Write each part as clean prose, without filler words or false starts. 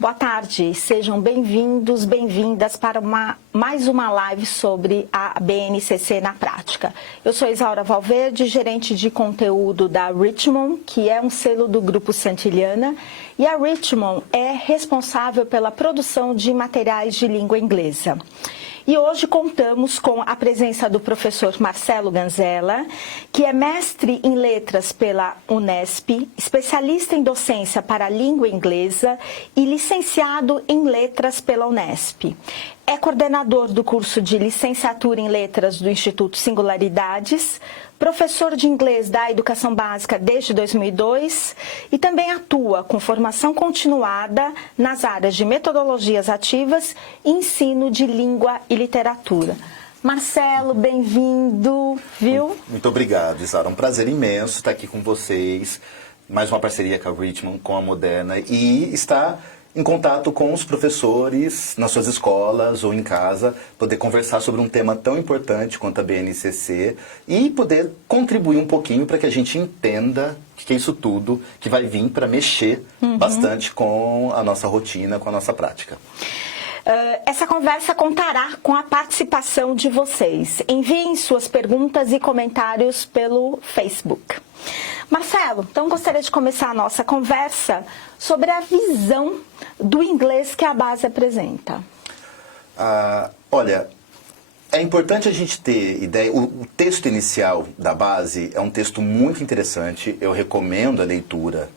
Boa tarde, sejam bem-vindos, bem-vindas para mais uma live sobre a BNCC na prática. Eu sou Isaura Valverde, gerente de conteúdo da Richmond, que é um selo do Grupo Santillana, e a Richmond é responsável pela produção de materiais de língua inglesa. E hoje contamos com a presença do professor Marcelo Ganzella, que é mestre em letras pela Unesp, especialista em docência para a língua inglesa e licenciado em letras pela Unesp. É coordenador do curso de licenciatura em letras do Instituto Singularidades, professor de inglês da educação básica desde 2002 e também atua com formação continuada nas áreas de metodologias ativas e ensino de língua e literatura. Marcelo, bem-vindo, viu? Muito obrigado, Isaura. Um prazer imenso estar aqui com vocês. Mais uma parceria com a Richmond, com a Moderna, e estar em contato com os professores nas suas escolas ou em casa, poder conversar sobre um tema tão importante quanto a BNCC e poder contribuir um pouquinho para que a gente entenda o que é isso tudo que vai vir para mexer bastante com a nossa rotina, com a nossa prática. Essa conversa contará com a participação de vocês. Enviem suas perguntas e comentários pelo Facebook. Marcelo, então gostaria de começar a nossa conversa sobre a visão do inglês que a base apresenta. Olha, é importante a gente ter ideia. O texto inicial da base é um texto muito interessante. Eu recomendo a leitura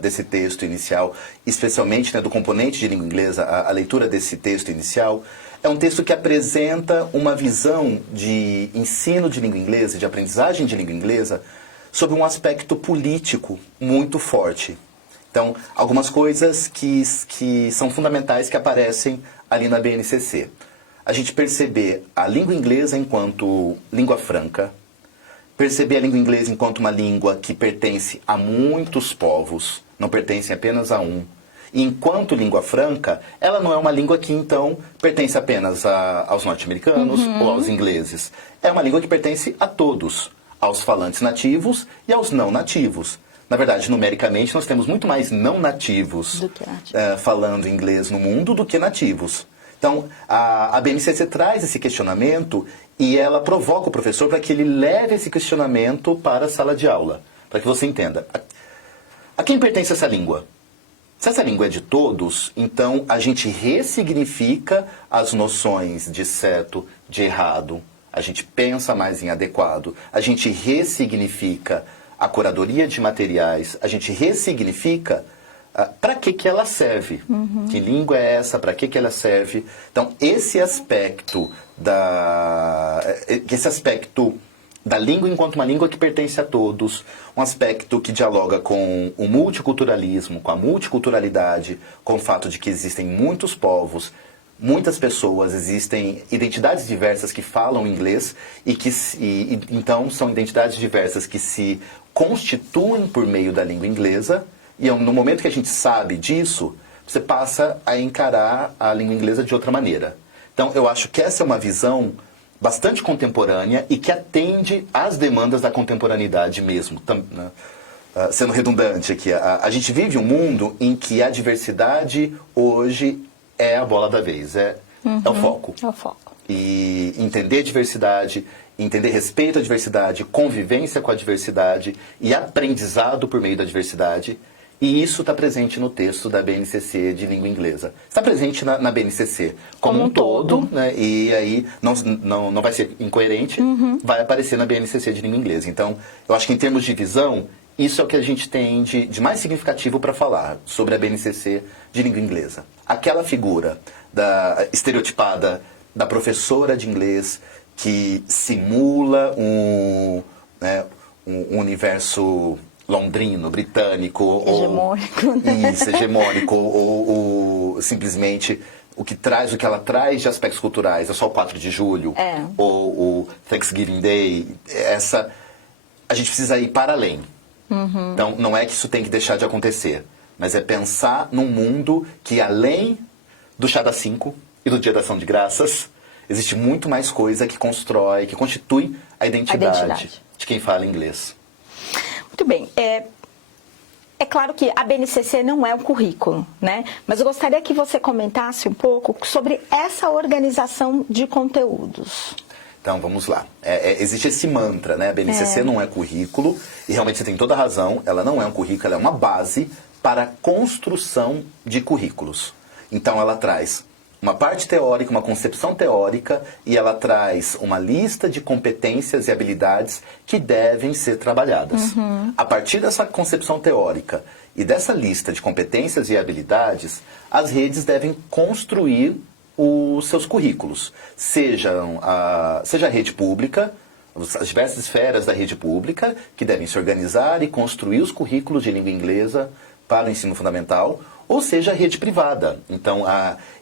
desse texto inicial, especialmente do componente de língua inglesa. A leitura desse texto inicial é um texto que apresenta uma visão de ensino de língua inglesa, de aprendizagem de língua inglesa, sobre um aspecto político muito forte. Então, algumas coisas que são fundamentais que aparecem ali na BNCC. A gente perceber a língua inglesa enquanto língua franca, perceber a língua inglesa enquanto uma língua que pertence a muitos povos, não pertence apenas a um. E enquanto língua franca, ela não é uma língua que, então, pertence apenas aos norte-americanos ou aos ingleses. É uma língua que pertence a todos, aos falantes nativos e aos não nativos. Na verdade, numericamente, nós temos muito mais não nativos falando inglês no mundo do que nativos. Então, a BNCC traz esse questionamento e ela provoca o professor para que ele leve esse questionamento para a sala de aula, para que você entenda. A quem pertence essa língua? Se essa língua é de todos, então a gente ressignifica as noções de certo, de errado. A gente pensa mais em adequado. A gente ressignifica a curadoria de materiais. A gente ressignifica para que ela serve. Que língua é essa? Para que ela serve? Então, esse aspecto da língua enquanto uma língua que pertence a todos, um aspecto que dialoga com o multiculturalismo, com a multiculturalidade, com o fato de que existem muitos povos, muitas pessoas, existem identidades diversas que falam inglês e então são identidades diversas que se constituem por meio da língua inglesa, e no momento que a gente sabe disso, você passa a encarar a língua inglesa de outra maneira. Então, eu acho que essa é uma visão bastante contemporânea e que atende às demandas da contemporaneidade mesmo. Sendo redundante aqui, a gente vive um mundo em que a diversidade hoje é a bola da vez, é o foco. É o foco. E entender diversidade, entender respeito à diversidade, convivência com a diversidade e aprendizado por meio da diversidade. E isso está presente no texto da BNCC de língua inglesa. Está presente na BNCC como um todo, né? E aí não vai ser incoerente, vai aparecer na BNCC de língua inglesa. Então, eu acho que em termos de visão, isso é o que a gente tem de mais significativo para falar sobre a BNCC de língua inglesa. Aquela figura estereotipada da professora de inglês que simula um universo londrino, britânico, hegemônico, hegemônico, ou simplesmente o que ela traz de aspectos culturais, é só o 4 de julho, ou o Thanksgiving Day, a gente precisa ir para além. Então, não é que isso tem que deixar de acontecer, mas é pensar num mundo que, além do chá das 5 e do Dia da Ação de Graças, existe muito mais coisa que constrói, que constitui a identidade de quem fala inglês. Muito bem. É claro que a BNCC não é um currículo, né? Mas eu gostaria que você comentasse um pouco sobre essa organização de conteúdos. Então, vamos lá. Existe esse mantra, né? A BNCC não é currículo, e realmente você tem toda a razão, ela não é um currículo, ela é uma base para a construção de currículos. Então, ela traz uma parte teórica, uma concepção teórica, e ela traz uma lista de competências e habilidades que devem ser trabalhadas. A partir dessa concepção teórica e dessa lista de competências e habilidades, as redes devem construir os seus currículos. Seja a rede pública, as diversas esferas da rede pública, que devem se organizar e construir os currículos de língua inglesa para o ensino fundamental, ou seja, a rede privada. Então,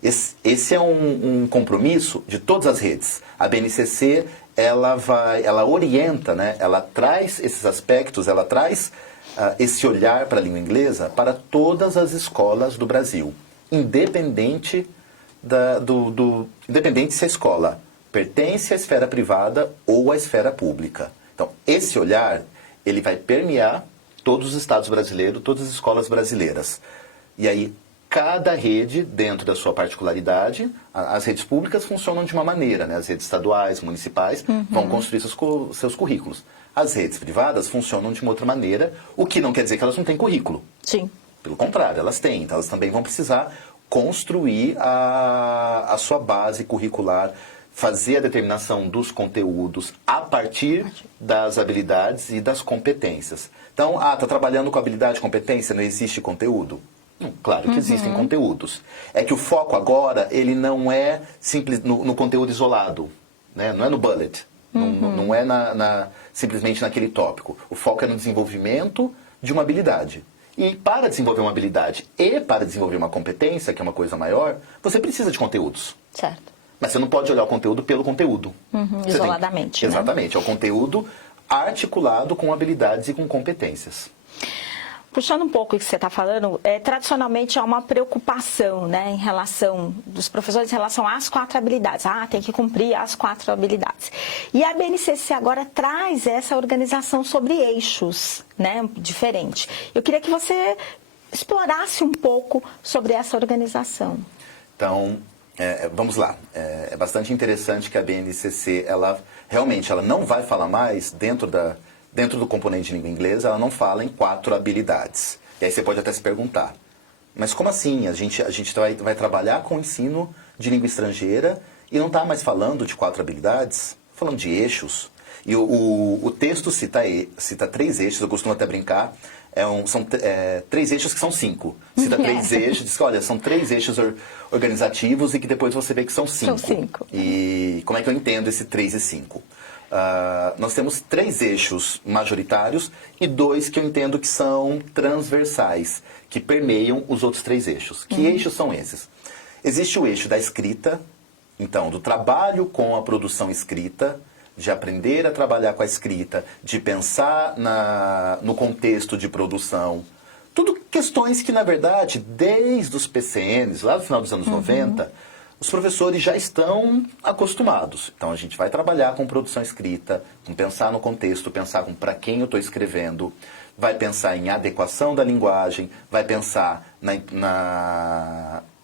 esse é um compromisso de todas as redes. A BNCC, ela orienta, né? Ela traz esses aspectos, ela traz esse olhar para a língua inglesa para todas as escolas do Brasil, independente independente se a escola pertence à esfera privada ou à esfera pública. Então, esse olhar, ele vai permear todos os estados brasileiros, todas as escolas brasileiras. E aí, cada rede, dentro da sua particularidade, as redes públicas funcionam de uma maneira, né? As redes estaduais, municipais, vão construir seus currículos. As redes privadas funcionam de uma outra maneira, o que não quer dizer que elas não têm currículo. Sim. Pelo contrário, elas têm. Então, elas também vão precisar construir a sua base curricular, fazer a determinação dos conteúdos a partir das habilidades e das competências. Então, está trabalhando com habilidade e competência, não existe conteúdo? Claro que existem conteúdos. É que o foco agora, ele não é simples no conteúdo isolado, né? Não é no bullet, não é simplesmente naquele tópico. O foco é no desenvolvimento de uma habilidade. E para desenvolver uma habilidade e para desenvolver uma competência, que é uma coisa maior, você precisa de conteúdos. Certo. Mas você não pode olhar o conteúdo pelo conteúdo. Isoladamente. Né? Exatamente. É o conteúdo articulado com habilidades e com competências. Puxando um pouco o que você está falando, tradicionalmente há uma preocupação, né, em relação dos professores em relação às 4 habilidades. Tem que cumprir as 4 habilidades. E a BNCC agora traz essa organização sobre eixos, né, diferente. Eu queria que você explorasse um pouco sobre essa organização. Então, vamos lá. É bastante interessante que a BNCC, ela não vai falar mais dentro do componente de língua inglesa, ela não fala em 4 habilidades. E aí você pode até se perguntar, mas como assim? A gente vai trabalhar com o ensino de língua estrangeira e não está mais falando de 4 habilidades? Falando de eixos. E o texto cita 3 eixos, eu costumo até brincar, são 3 eixos que são 5. Cita 3 eixos, diz que, olha, são 3 eixos organizativos e que depois você vê que são 5. São 5. E como é que eu entendo esse 3 e 5? Nós temos 3 eixos majoritários e 2 que eu entendo que são transversais, que permeiam os outros 3 eixos. Que eixos são esses? Existe o eixo da escrita, então, do trabalho com a produção escrita, de aprender a trabalhar com a escrita, de pensar no contexto de produção. Tudo questões que, na verdade, desde os PCNs, lá no final dos anos 90, os professores já estão acostumados. Então, a gente vai trabalhar com produção escrita, com pensar no contexto, pensar com para quem eu estou escrevendo, vai pensar em adequação da linguagem, vai pensar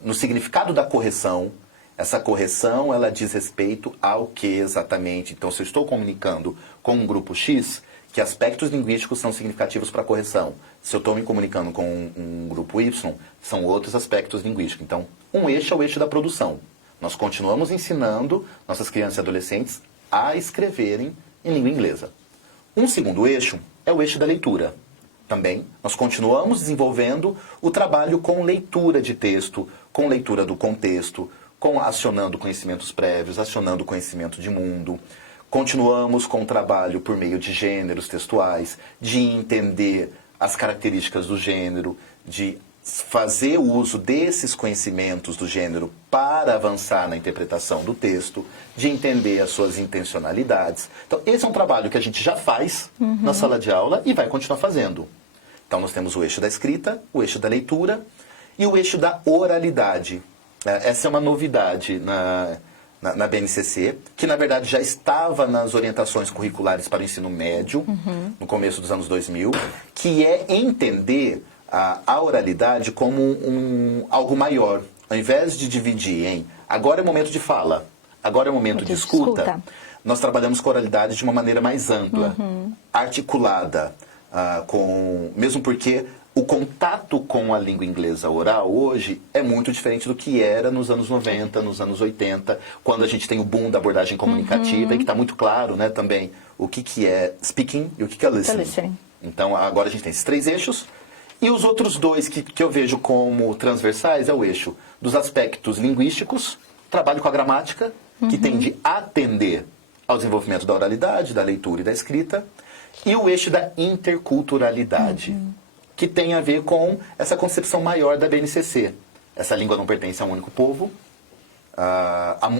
no significado da correção. Essa correção, ela diz respeito ao que exatamente? Então, se eu estou comunicando com um grupo X, que aspectos linguísticos são significativos para a correção? Se eu estou me comunicando com um grupo Y, são outros aspectos linguísticos. Então, um eixo é o eixo da produção. Nós continuamos ensinando nossas crianças e adolescentes a escreverem em língua inglesa. Um segundo eixo é o eixo da leitura. Também, nós continuamos desenvolvendo o trabalho com leitura de texto, com leitura do contexto, acionando conhecimentos prévios, acionando conhecimento de mundo. Continuamos com o trabalho por meio de gêneros textuais, de entender as características do gênero, de fazer o uso desses conhecimentos do gênero para avançar na interpretação do texto, de entender as suas intencionalidades. Então, esse é um trabalho que a gente já faz na sala de aula e vai continuar fazendo. Então, nós temos o eixo da escrita, o eixo da leitura e o eixo da oralidade. Essa é uma novidade na BNCC, que na verdade já estava nas orientações curriculares para o ensino médio, no começo dos anos 2000, que é entender a oralidade como algo maior. Ao invés de dividir em agora é momento de fala, agora é momento de escuta, nós trabalhamos com a oralidade de uma maneira mais ampla, articulada, mesmo porque o contato com a língua inglesa oral hoje é muito diferente do que era nos anos 90, nos anos 80, quando a gente tem o boom da abordagem comunicativa e que está muito claro, né, também o que é speaking e o que é listening. Então agora a gente tem esses 3 eixos. E os outros 2 que eu vejo como transversais é o eixo dos aspectos linguísticos, trabalho com a gramática, que tende a atender ao desenvolvimento da oralidade, da leitura e da escrita, e o eixo da interculturalidade, que tem a ver com essa concepção maior da BNCC. Essa língua não pertence a um único povo,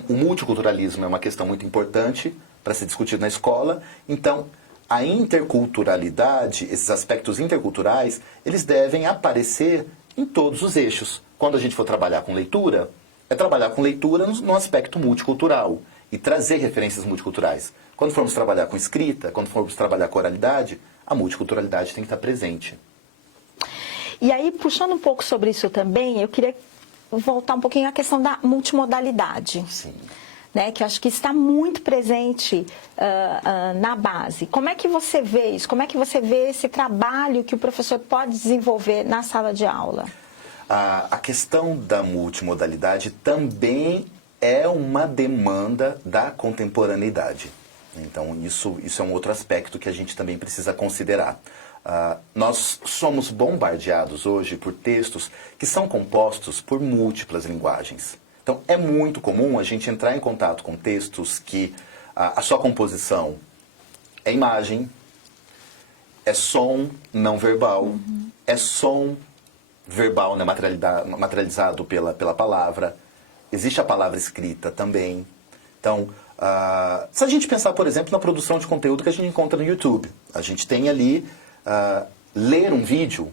o multiculturalismo é uma questão muito importante para ser discutido na escola, então a interculturalidade, esses aspectos interculturais, eles devem aparecer em todos os eixos. Quando a gente for trabalhar com leitura, é trabalhar com leitura no aspecto multicultural e trazer referências multiculturais. Quando formos trabalhar com escrita, quando formos trabalhar com oralidade, a multiculturalidade tem que estar presente. E aí, puxando um pouco sobre isso também, eu queria voltar um pouquinho à questão da multimodalidade. Sim. Né, que acho que está muito presente na base. Como é que você vê isso? Como é que você vê esse trabalho que o professor pode desenvolver na sala de aula? A questão da multimodalidade também é uma demanda da contemporaneidade. Então, isso é um outro aspecto que a gente também precisa considerar. Nós somos bombardeados hoje por textos que são compostos por múltiplas linguagens. Então, é muito comum a gente entrar em contato com textos que a sua composição é imagem, é som não verbal, é som verbal, né, materializado pela palavra. Existe a palavra escrita também. Então, se a gente pensar, por exemplo, na produção de conteúdo que a gente encontra no YouTube, a gente tem ali ler um vídeo,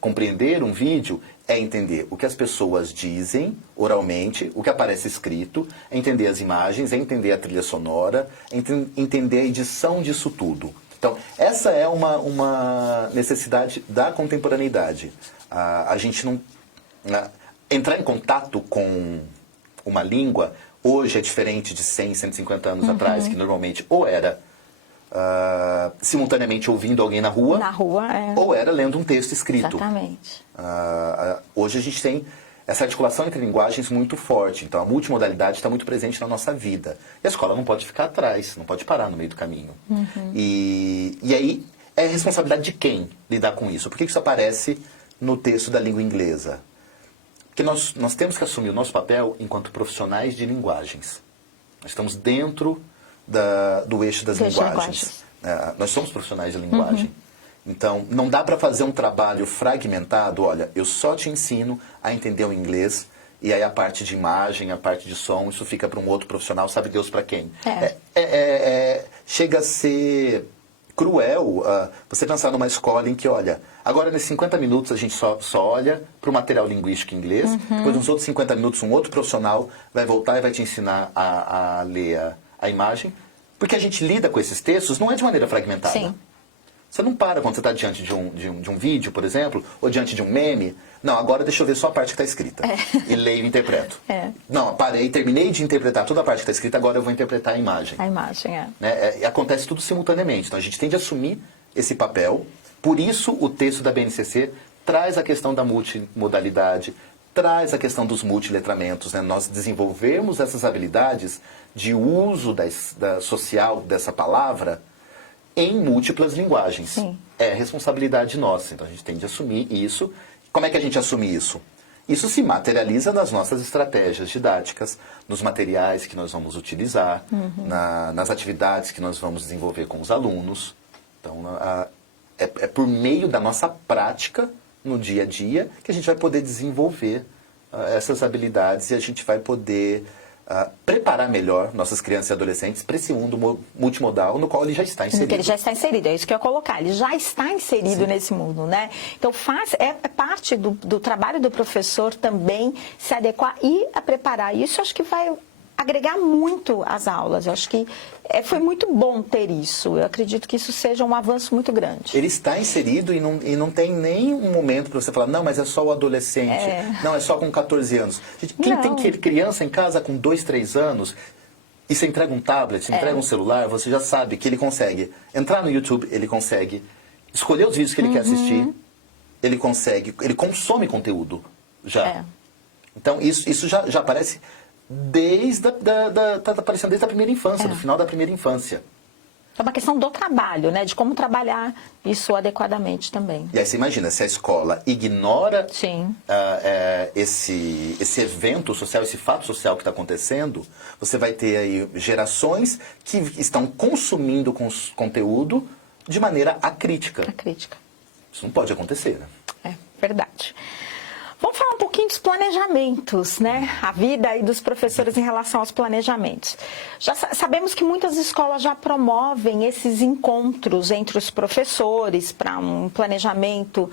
compreender um vídeo é entender o que as pessoas dizem oralmente, o que aparece escrito, é entender as imagens, é entender a trilha sonora, é entender a edição disso tudo. Então, essa é uma necessidade da contemporaneidade. A gente não... entrar em contato com uma língua, hoje é diferente de 100, 150 anos atrás, que normalmente ou era simultaneamente ouvindo alguém na rua, ou era lendo um texto escrito. Exatamente. Hoje a gente tem essa articulação entre linguagens muito forte, então a multimodalidade está muito presente na nossa vida. E a escola não pode ficar atrás, não pode parar no meio do caminho. E aí é responsabilidade de quem lidar com isso? Por que isso aparece no texto da língua inglesa? Porque nós temos que assumir o nosso papel enquanto profissionais de linguagens. Nós estamos dentro do eixo das linguagens. Nós somos profissionais de linguagem. Então, não dá para fazer um trabalho fragmentado. Olha, eu só te ensino a entender o inglês e aí a parte de imagem, a parte de som, isso fica para um outro profissional, sabe Deus para quem. Chega a ser cruel você pensar numa escola em que, olha, agora nesses 50 minutos a gente só olha para o material linguístico em inglês, depois nos outros 50 minutos um outro profissional vai voltar e vai te ensinar a ler a imagem, porque a gente lida com esses textos não é de maneira fragmentada. Sim. Você não para quando você está diante de um vídeo, por exemplo, ou diante de um meme. Não, agora deixa eu ver só a parte que está escrita. E leio e interpreto. Não, parei, terminei de interpretar toda a parte que está escrita, agora eu vou interpretar a imagem. A imagem, acontece tudo simultaneamente. Então a gente tem de assumir esse papel. Por isso o texto da BNCC traz a questão da multimodalidade, traz a questão dos multiletramentos. Né? Nós desenvolvermos essas habilidades de uso social dessa palavra em múltiplas linguagens. Sim. É responsabilidade nossa. Então a gente tem de assumir isso. Como é que a gente assume isso? Isso se materializa nas nossas estratégias didáticas, nos materiais que nós vamos utilizar, nas atividades que nós vamos desenvolver com os alunos. Então, é por meio da nossa prática no dia a dia que a gente vai poder desenvolver essas habilidades e a gente vai poder preparar melhor nossas crianças e adolescentes para esse mundo multimodal no qual ele já está inserido. Ele já está inserido, é isso que eu ia colocar. Ele já está inserido nesse mundo, né? Então, é parte do trabalho do professor também se adequar e a preparar. Isso acho que vai agregar muito às aulas. Eu acho que foi muito bom ter isso. Eu acredito que isso seja um avanço muito grande. Ele está inserido e não tem nem um momento para você falar, não, mas é só o adolescente, não, é só com 14 anos. Gente, quem tem criança em casa com 2, 3 anos, e você entrega um tablet, entrega um celular, você já sabe que ele consegue entrar no YouTube, ele consegue escolher os vídeos que ele quer assistir, ele consome conteúdo já. Então, isso já aparece tá aparecendo desde a primeira infância, do final da primeira infância. É uma questão do trabalho, né? De como trabalhar isso adequadamente também. E aí você imagina, se a escola ignora esse evento social, esse fato social que está acontecendo, você vai ter aí gerações que estão consumindo conteúdo de maneira acrítica. Isso não pode acontecer, né? É verdade. Vamos falar um pouquinho dos planejamentos, né? A vida aí dos professores em relação aos planejamentos. Já sabemos que muitas escolas já promovem esses encontros entre os professores para um planejamento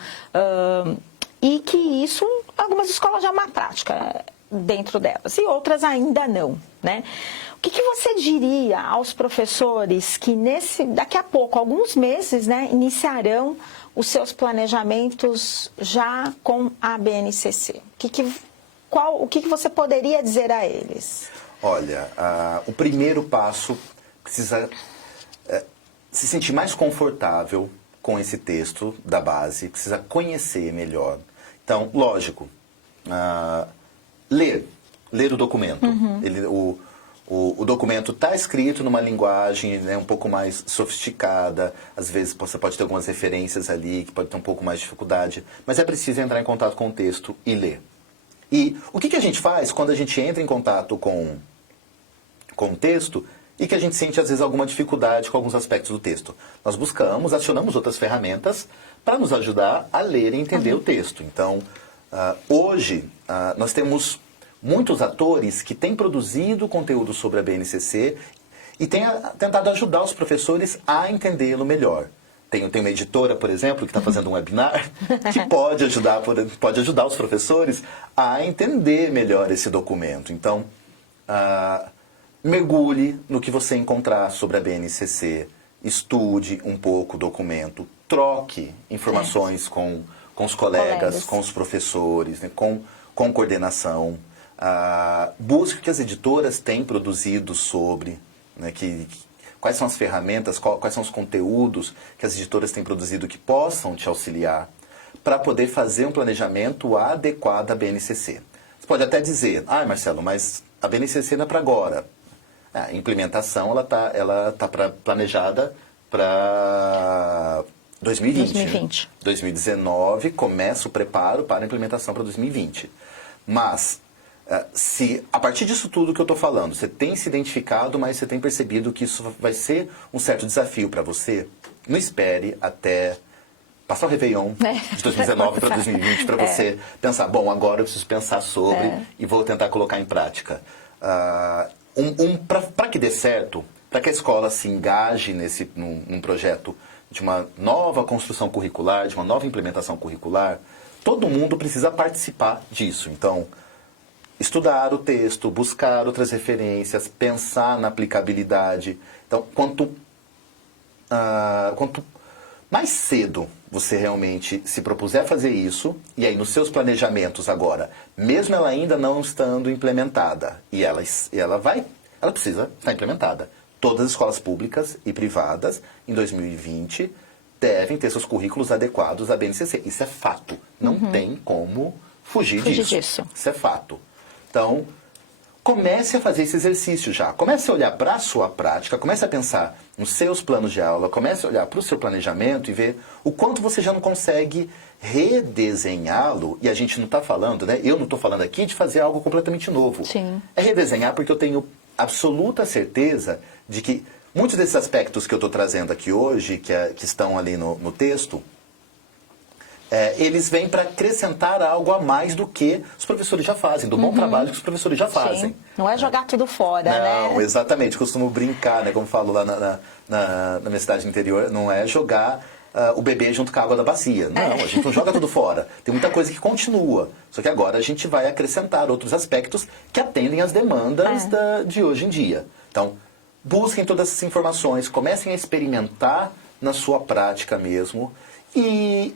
e que isso, algumas escolas já é uma prática dentro delas e outras ainda não, né? O que você diria aos professores que daqui a pouco, alguns meses, né, iniciarão os seus planejamentos já com a BNCC? O que você poderia dizer a eles? Olha, o primeiro passo precisa se sentir mais confortável com esse texto da base, precisa conhecer melhor. Então, lógico, ler o documento. O documento está escrito numa linguagem, né, um pouco mais sofisticada. Às vezes você pode ter algumas referências ali que pode ter um pouco mais de dificuldade. Mas é preciso entrar em contato com o texto e ler. E o que a gente faz quando a gente entra em contato com o texto e que a gente sente, às vezes, alguma dificuldade com alguns aspectos do texto? Nós acionamos outras ferramentas para nos ajudar a ler e entender o texto. Então, hoje, nós temos muitos atores que têm produzido conteúdo sobre a BNCC e têm tentado ajudar os professores a entendê-lo melhor. Tem uma editora, por exemplo, que está fazendo um webinar que pode ajudar os professores a entender melhor esse documento. Então, mergulhe no que você encontrar sobre a BNCC, estude um pouco o documento, troque informações com os colegas, com os professores, né, com coordenação. Busque o que as editoras têm produzido sobre, né, quais são as ferramentas, quais são os conteúdos que as editoras têm produzido que possam te auxiliar para poder fazer um planejamento adequado à BNCC. Você pode até dizer, Marcelo, mas a BNCC não é para agora. A implementação ela tá planejada para 2020. 2019 começa o preparo para a implementação para 2020. Mas se a partir disso tudo que eu estou falando, você tem se identificado, mas você tem percebido que isso vai ser um certo desafio para você, não espere até passar o Réveillon de 2019 para 2020 para você pensar, bom, agora eu preciso pensar sobre e vou tentar colocar em prática. Para que dê certo, para que a escola se engaje num projeto de uma nova construção curricular, de uma nova implementação curricular, todo mundo precisa participar disso. Então, estudar o texto, buscar outras referências, pensar na aplicabilidade. Então, quanto mais cedo você realmente se propuser a fazer isso, e aí nos seus planejamentos agora, mesmo ela ainda não estando implementada, e ela precisa estar implementada. Todas as escolas públicas e privadas, em 2020, devem ter seus currículos adequados à BNCC. Isso é fato. Não tem como fugir disso. Isso é fato. Então, comece a fazer esse exercício já. Comece a olhar para a sua prática, comece a pensar nos seus planos de aula, comece a olhar para o seu planejamento e ver o quanto você já não consegue redesenhá-lo. E a gente não está falando, né? Eu não estou falando aqui de fazer algo completamente novo. Sim. É redesenhar porque eu tenho absoluta certeza de que muitos desses aspectos que eu estou trazendo aqui hoje, que estão ali no texto, eles vêm para acrescentar algo a mais do que os professores já fazem, do bom trabalho que os professores já fazem. Sim. Não é jogar tudo fora, né? Não, exatamente. Costumo brincar, né? Como falo lá na minha cidade interior, não é jogar o bebê junto com a água da bacia. Não, a gente não joga tudo fora. Tem muita coisa que continua. Só que agora a gente vai acrescentar outros aspectos que atendem às demandas de hoje em dia. Então, busquem todas essas informações, comecem a experimentar na sua prática mesmo e,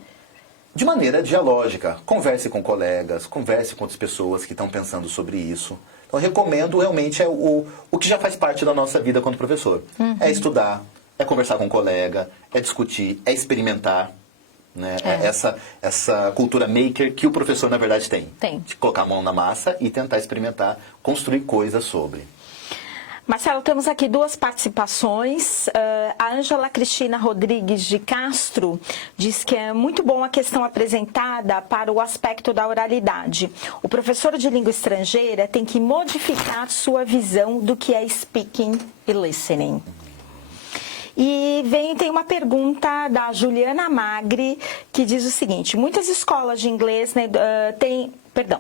de maneira dialógica, converse com colegas, converse com outras pessoas que estão pensando sobre isso. Então, eu recomendo realmente o que já faz parte da nossa vida quanto professor. É estudar, é conversar com um colega, é discutir, é experimentar. Né? Essa cultura maker que o professor, na verdade, tem. De colocar a mão na massa e tentar experimentar, construir coisas sobre. Marcelo, temos aqui 2 participações. A Ângela Cristina Rodrigues de Castro diz que é muito bom a questão apresentada para o aspecto da oralidade. O professor de língua estrangeira tem que modificar sua visão do que é speaking e listening. E tem uma pergunta da Juliana Magri, que diz o seguinte: muitas escolas de inglês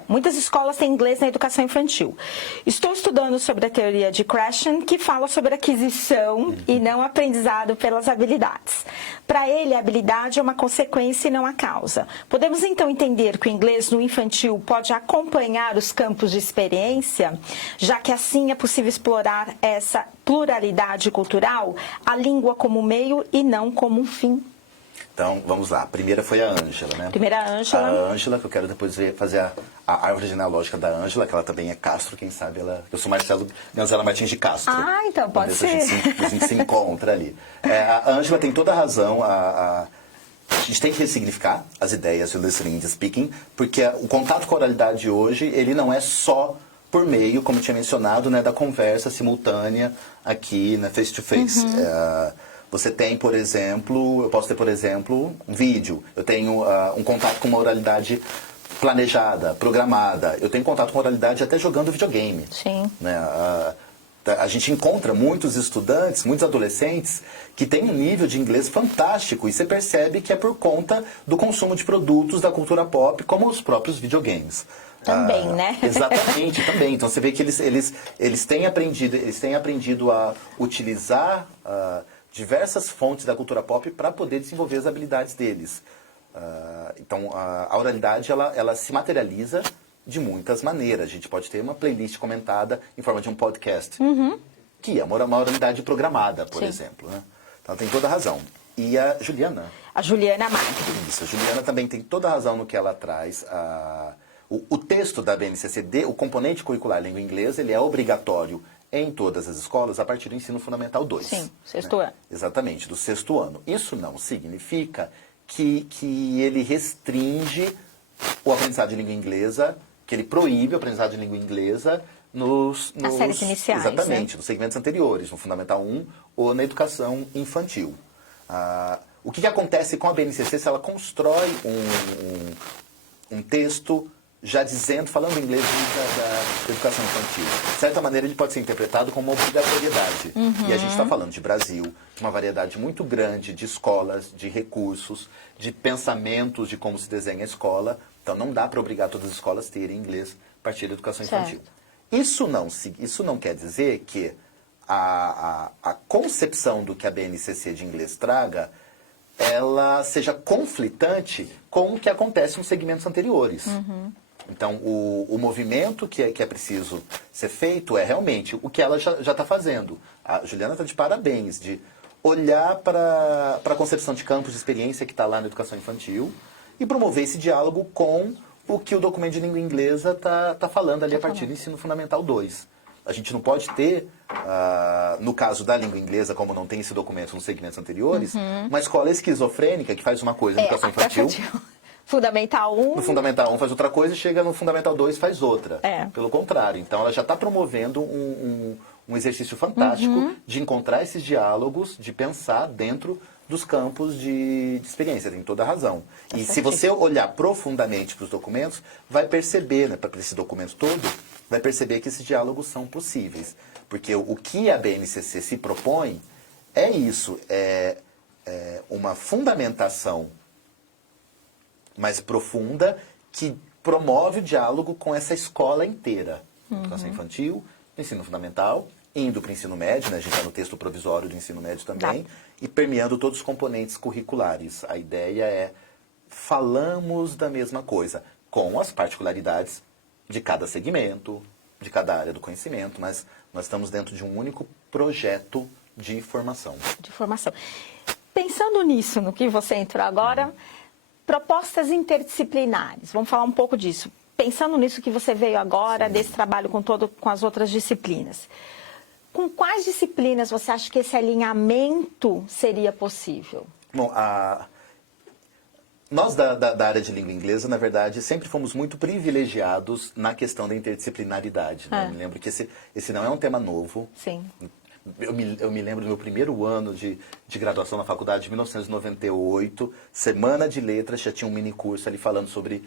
muitas escolas têm inglês na educação infantil. Estou estudando sobre a teoria de Krashen, que fala sobre aquisição e não aprendizado pelas habilidades. Para ele, a habilidade é uma consequência e não a causa. Podemos então entender que o inglês no infantil pode acompanhar os campos de experiência, já que assim é possível explorar essa pluralidade cultural, a língua como meio e não como um fim. Então, vamos lá. A primeira foi a Ângela, né? Primeira a Ângela. A Ângela, que eu quero depois fazer a árvore genealógica da Ângela, que ela também é Castro, quem sabe ela... Eu sou Marcelo Ganzela Martins de Castro. Ah, então pode ser. A gente se encontra ali. A Ângela tem toda a razão. A gente tem que ressignificar as ideias de listening e de speaking, porque o contato com a oralidade hoje, ele não é só por meio, como eu tinha mencionado, né, da conversa simultânea aqui, na face-to-face. Você tem, por exemplo, eu posso ter, por exemplo, um vídeo. Eu tenho um contato com uma oralidade planejada, programada. Eu tenho contato com oralidade até jogando videogame. Sim. Né? A gente encontra muitos estudantes, muitos adolescentes, que têm um nível de inglês fantástico. E você percebe que é por conta do consumo de produtos da cultura pop, como os próprios videogames. Também, né? Exatamente, também. Então você vê que eles têm aprendido a utilizar diversas fontes da cultura pop para poder desenvolver as habilidades deles. Então, a oralidade, ela se materializa de muitas maneiras. A gente pode ter uma playlist comentada em forma de um podcast, que é uma oralidade programada, por exemplo. Né? Então, tem toda a razão. E a Juliana? A Juliana Magri. Isso, a Juliana também tem toda a razão no que ela traz. O texto da BNCC, o componente curricular língua inglesa, ele é obrigatório em todas as escolas a partir do ensino fundamental 2. Sim, sexto ano. Exatamente, do sexto ano. Isso não significa que ele restringe o aprendizado de língua inglesa, que ele proíbe o aprendizado de língua inglesa nas séries iniciais. Exatamente, nos segmentos anteriores, no Fundamental 1 ou na educação infantil. O que acontece com a BNCC se ela constrói um texto já falando inglês da educação infantil? De certa maneira, ele pode ser interpretado como uma obrigatoriedade. E a gente está falando de Brasil, de uma variedade muito grande de escolas, de recursos, de pensamentos de como se desenha a escola. Então, não dá para obrigar todas as escolas a terem inglês a partir da educação infantil. Isso não quer dizer que a concepção do que a BNCC de inglês traga, ela seja conflitante com o que acontece nos segmentos anteriores. Então, o movimento que é preciso ser feito é realmente o que ela já está fazendo. A Juliana está de parabéns, de olhar para a concepção de campos de experiência que está lá na educação infantil e promover esse diálogo com o que o documento de língua inglesa está falando ali a partir do ensino fundamental 2. A gente não pode ter, no caso da língua inglesa, como não tem esse documento nos segmentos anteriores, uma escola esquizofrênica que faz uma coisa na educação infantil. Fundamental 1. No Fundamental 1 faz outra coisa e chega no Fundamental 2 faz outra. Pelo contrário. Então ela já está promovendo um exercício fantástico de encontrar esses diálogos, de pensar dentro dos campos de experiência. Tem toda a razão. E se você olhar profundamente para os documentos, vai perceber, né, para esse documento todo, vai perceber que esses diálogos são possíveis. Porque o que a BNCC se propõe é isso, é uma fundamentação mais profunda que promove o diálogo com essa escola inteira. Educação infantil, ensino fundamental indo para o ensino médio, né? A gente está no texto provisório do ensino médio também, e permeando todos os componentes curriculares. A ideia é, falamos da mesma coisa, com as particularidades de cada segmento, de cada área do conhecimento, mas nós estamos dentro de um único projeto de formação. De formação. Pensando nisso, no que você entrou agora, propostas interdisciplinares, vamos falar um pouco disso. Pensando nisso que você veio agora, desse trabalho com as outras disciplinas. Com quais disciplinas você acha que esse alinhamento seria possível? Bom, nós da área de língua inglesa, na verdade, sempre fomos muito privilegiados na questão da interdisciplinaridade. Né? Eu me lembro que esse não é um tema novo. Sim. Eu me lembro do meu primeiro ano de graduação na faculdade, de 1998, Semana de Letras, já tinha um mini curso ali falando sobre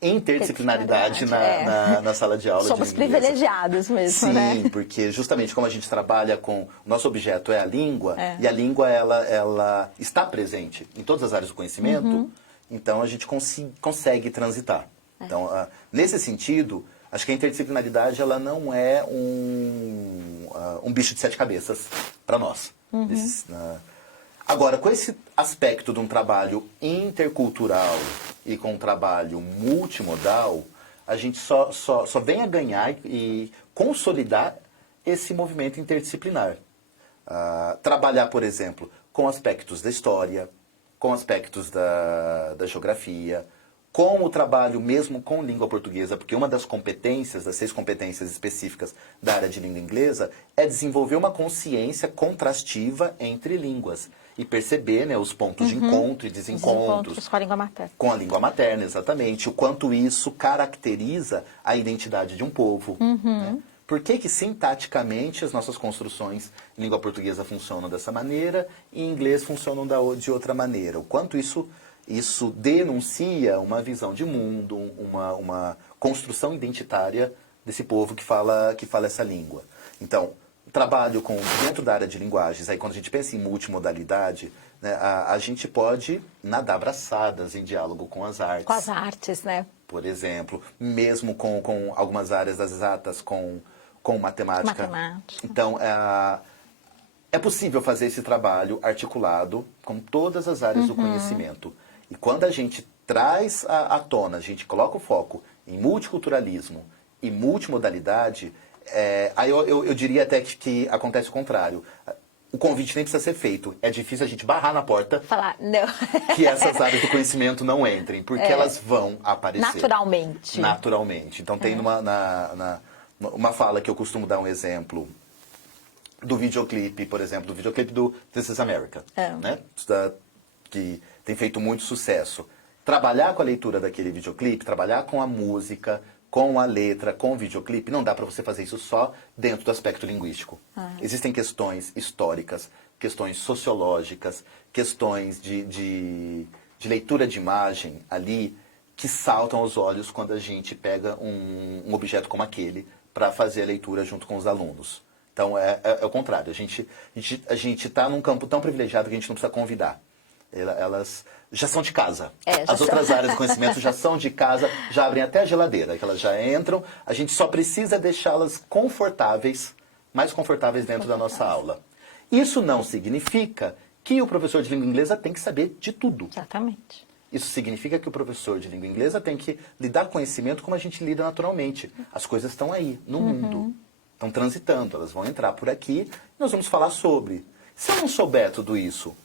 interdisciplinaridade na sala de aula. Somos de língua inglesa. privilegiados mesmo, Sim, né? porque justamente como a gente trabalha com... Nosso objeto é a língua, e a língua ela está presente em todas as áreas do conhecimento, então a gente consegue transitar. Então, nesse sentido, acho que a interdisciplinaridade ela não é um bicho de sete cabeças para nós. Agora, com esse aspecto de um trabalho intercultural e com um trabalho multimodal, a gente só vem a ganhar e consolidar esse movimento interdisciplinar. Trabalhar, por exemplo, com aspectos da história, com aspectos da geografia, com o trabalho mesmo com língua portuguesa, porque uma das competências, das 6 competências específicas da área de língua inglesa, é desenvolver uma consciência contrastiva entre línguas e perceber, né, os pontos de encontro e desencontros. Com a língua materna. Com a língua materna, exatamente. O quanto isso caracteriza a identidade de um povo. Né? Por que sintaticamente as nossas construções em língua portuguesa funcionam dessa maneira e em inglês funcionam de outra maneira? O quanto isso denuncia uma visão de mundo, uma construção identitária desse povo que fala essa língua. Então, trabalho dentro da área de linguagens, aí quando a gente pensa em multimodalidade, né, a gente pode nadar braçadas em diálogo com as artes. Com as artes, né? Por exemplo, mesmo com algumas áreas das exatas, com matemática. Então, é possível fazer esse trabalho articulado com todas as áreas do conhecimento. E quando a gente traz à tona, a gente coloca o foco em multiculturalismo e multimodalidade, aí eu diria até que acontece o contrário. O convite nem precisa ser feito. É difícil a gente barrar na porta falar, não. que essas áreas do conhecimento não entrem, porque elas vão aparecer. Naturalmente. Naturalmente. Então tem uma fala que eu costumo dar um exemplo do videoclipe, por exemplo, do videoclipe do This is America, né? Que tem feito muito sucesso. Trabalhar com a leitura daquele videoclipe, trabalhar com a música, com a letra, com o videoclipe, não dá para você fazer isso só dentro do aspecto linguístico. Existem questões históricas, questões sociológicas, questões de leitura de imagem ali que saltam aos olhos quando a gente pega um objeto como aquele para fazer a leitura junto com os alunos. Então é o contrário, a gente está num campo tão privilegiado que a gente não precisa convidar. Elas já são de casa. As outras áreas do conhecimento já são de casa, já abrem até a geladeira, que elas já entram, a gente só precisa deixá-las confortáveis, mais confortáveis dentro da nossa aula. Isso não significa que o professor de língua inglesa tem que saber de tudo. Exatamente. Isso significa que o professor de língua inglesa tem que lidar com conhecimento como a gente lida naturalmente. As coisas estão aí, no mundo. Estão transitando, elas vão entrar por aqui, nós vamos falar sobre. Se eu não souber tudo isso,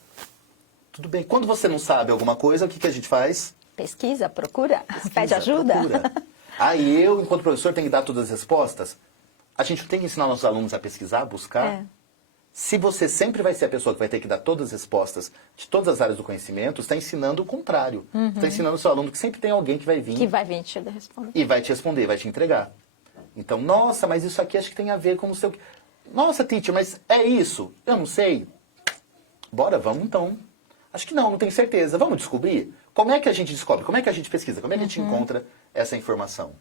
tudo bem. Quando você não sabe alguma coisa, o que a gente faz? Pesquisa, procura, pede ajuda. Procura. Aí eu, enquanto professor, tenho que dar todas as respostas? A gente tem que ensinar nossos alunos a pesquisar, a buscar? Se você sempre vai ser a pessoa que vai ter que dar todas as respostas de todas as áreas do conhecimento, está ensinando o contrário. Está ensinando o seu aluno que sempre tem alguém que vai vir. Que vai vir te responder. E vai te responder, vai te entregar. Então, nossa, mas isso aqui acho que tem a ver com o seu... Nossa, teacher, mas é isso? Eu não sei. Bora, vamos então. Acho que não tenho certeza. Vamos descobrir? Como é que a gente descobre? Como é que a gente pesquisa? Como é que a gente encontra essa informação?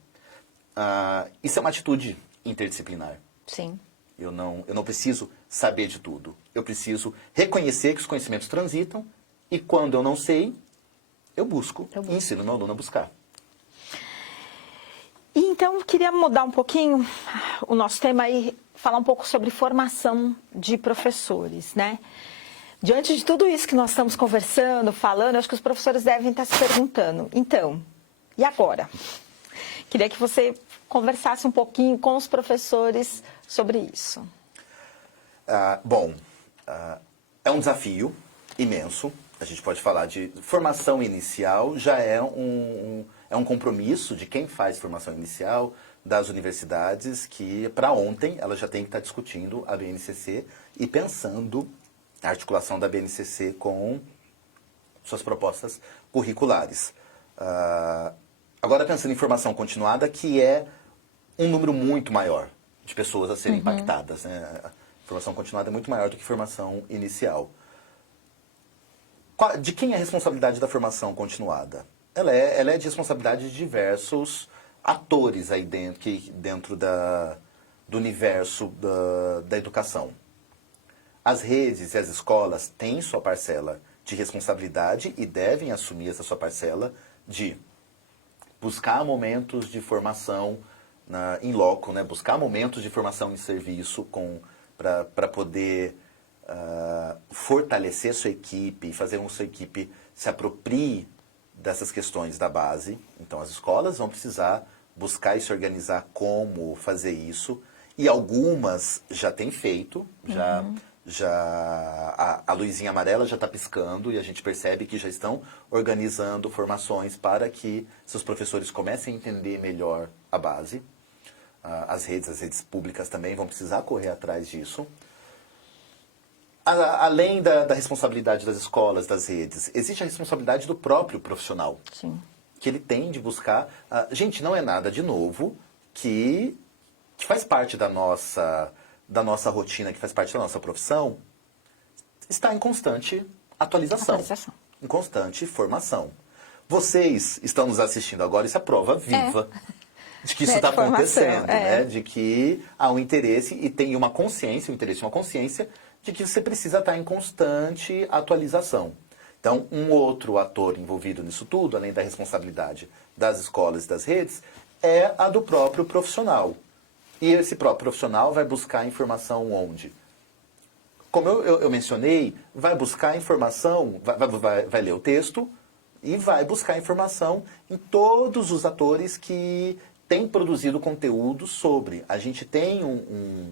Isso é uma atitude interdisciplinar. Sim. Eu não preciso saber de tudo. Eu preciso reconhecer que os conhecimentos transitam e quando eu não sei, eu busco. E ensino meu aluno a buscar. E Então, eu queria mudar um pouquinho o nosso tema e falar um pouco sobre formação de professores, né? Diante de tudo isso que nós estamos conversando, falando, acho que os professores devem estar se perguntando, então, e agora? Queria que você conversasse um pouquinho com os professores sobre isso. É um desafio imenso. A gente pode falar de formação inicial, já é um compromisso de quem faz formação inicial, das universidades, que para ontem ela já tem que estar discutindo a BNCC e pensando a articulação da BNCC com suas propostas curriculares. Agora pensando em formação continuada, que é um número muito maior de pessoas a serem impactadas, né? A formação continuada é muito maior do que formação inicial. De quem é a responsabilidade da formação continuada? Ela é de responsabilidade de diversos atores aí dentro do universo da educação. As redes e as escolas têm sua parcela de responsabilidade e devem assumir essa sua parcela de buscar momentos de formação em loco, né? Buscar momentos de formação em serviço para poder fortalecer sua equipe, fazer com que sua equipe se aproprie dessas questões da base. Então, as escolas vão precisar buscar e se organizar como fazer isso. E algumas já têm feito, a luzinha amarela já está piscando e a gente percebe que já estão organizando formações para que seus professores comecem a entender melhor a base. As redes públicas também vão precisar correr atrás disso. Além da responsabilidade das escolas, das redes, existe a responsabilidade do próprio profissional. Sim. Que ele tem de buscar... gente, não é nada de novo que faz parte da nossa rotina, que faz parte da nossa profissão, está em constante atualização. Em constante formação. Vocês estão nos assistindo agora, isso é prova viva de que isso está acontecendo, né? De que há um interesse e tem uma consciência, um interesse e uma consciência de que você precisa estar em constante atualização. Então, um outro ator envolvido nisso tudo, além da responsabilidade das escolas e das redes, é a do próprio profissional. E esse próprio profissional vai buscar informação onde? Como eu mencionei, vai buscar informação, vai ler o texto e vai buscar informação em todos os atores que têm produzido conteúdo sobre. A gente tem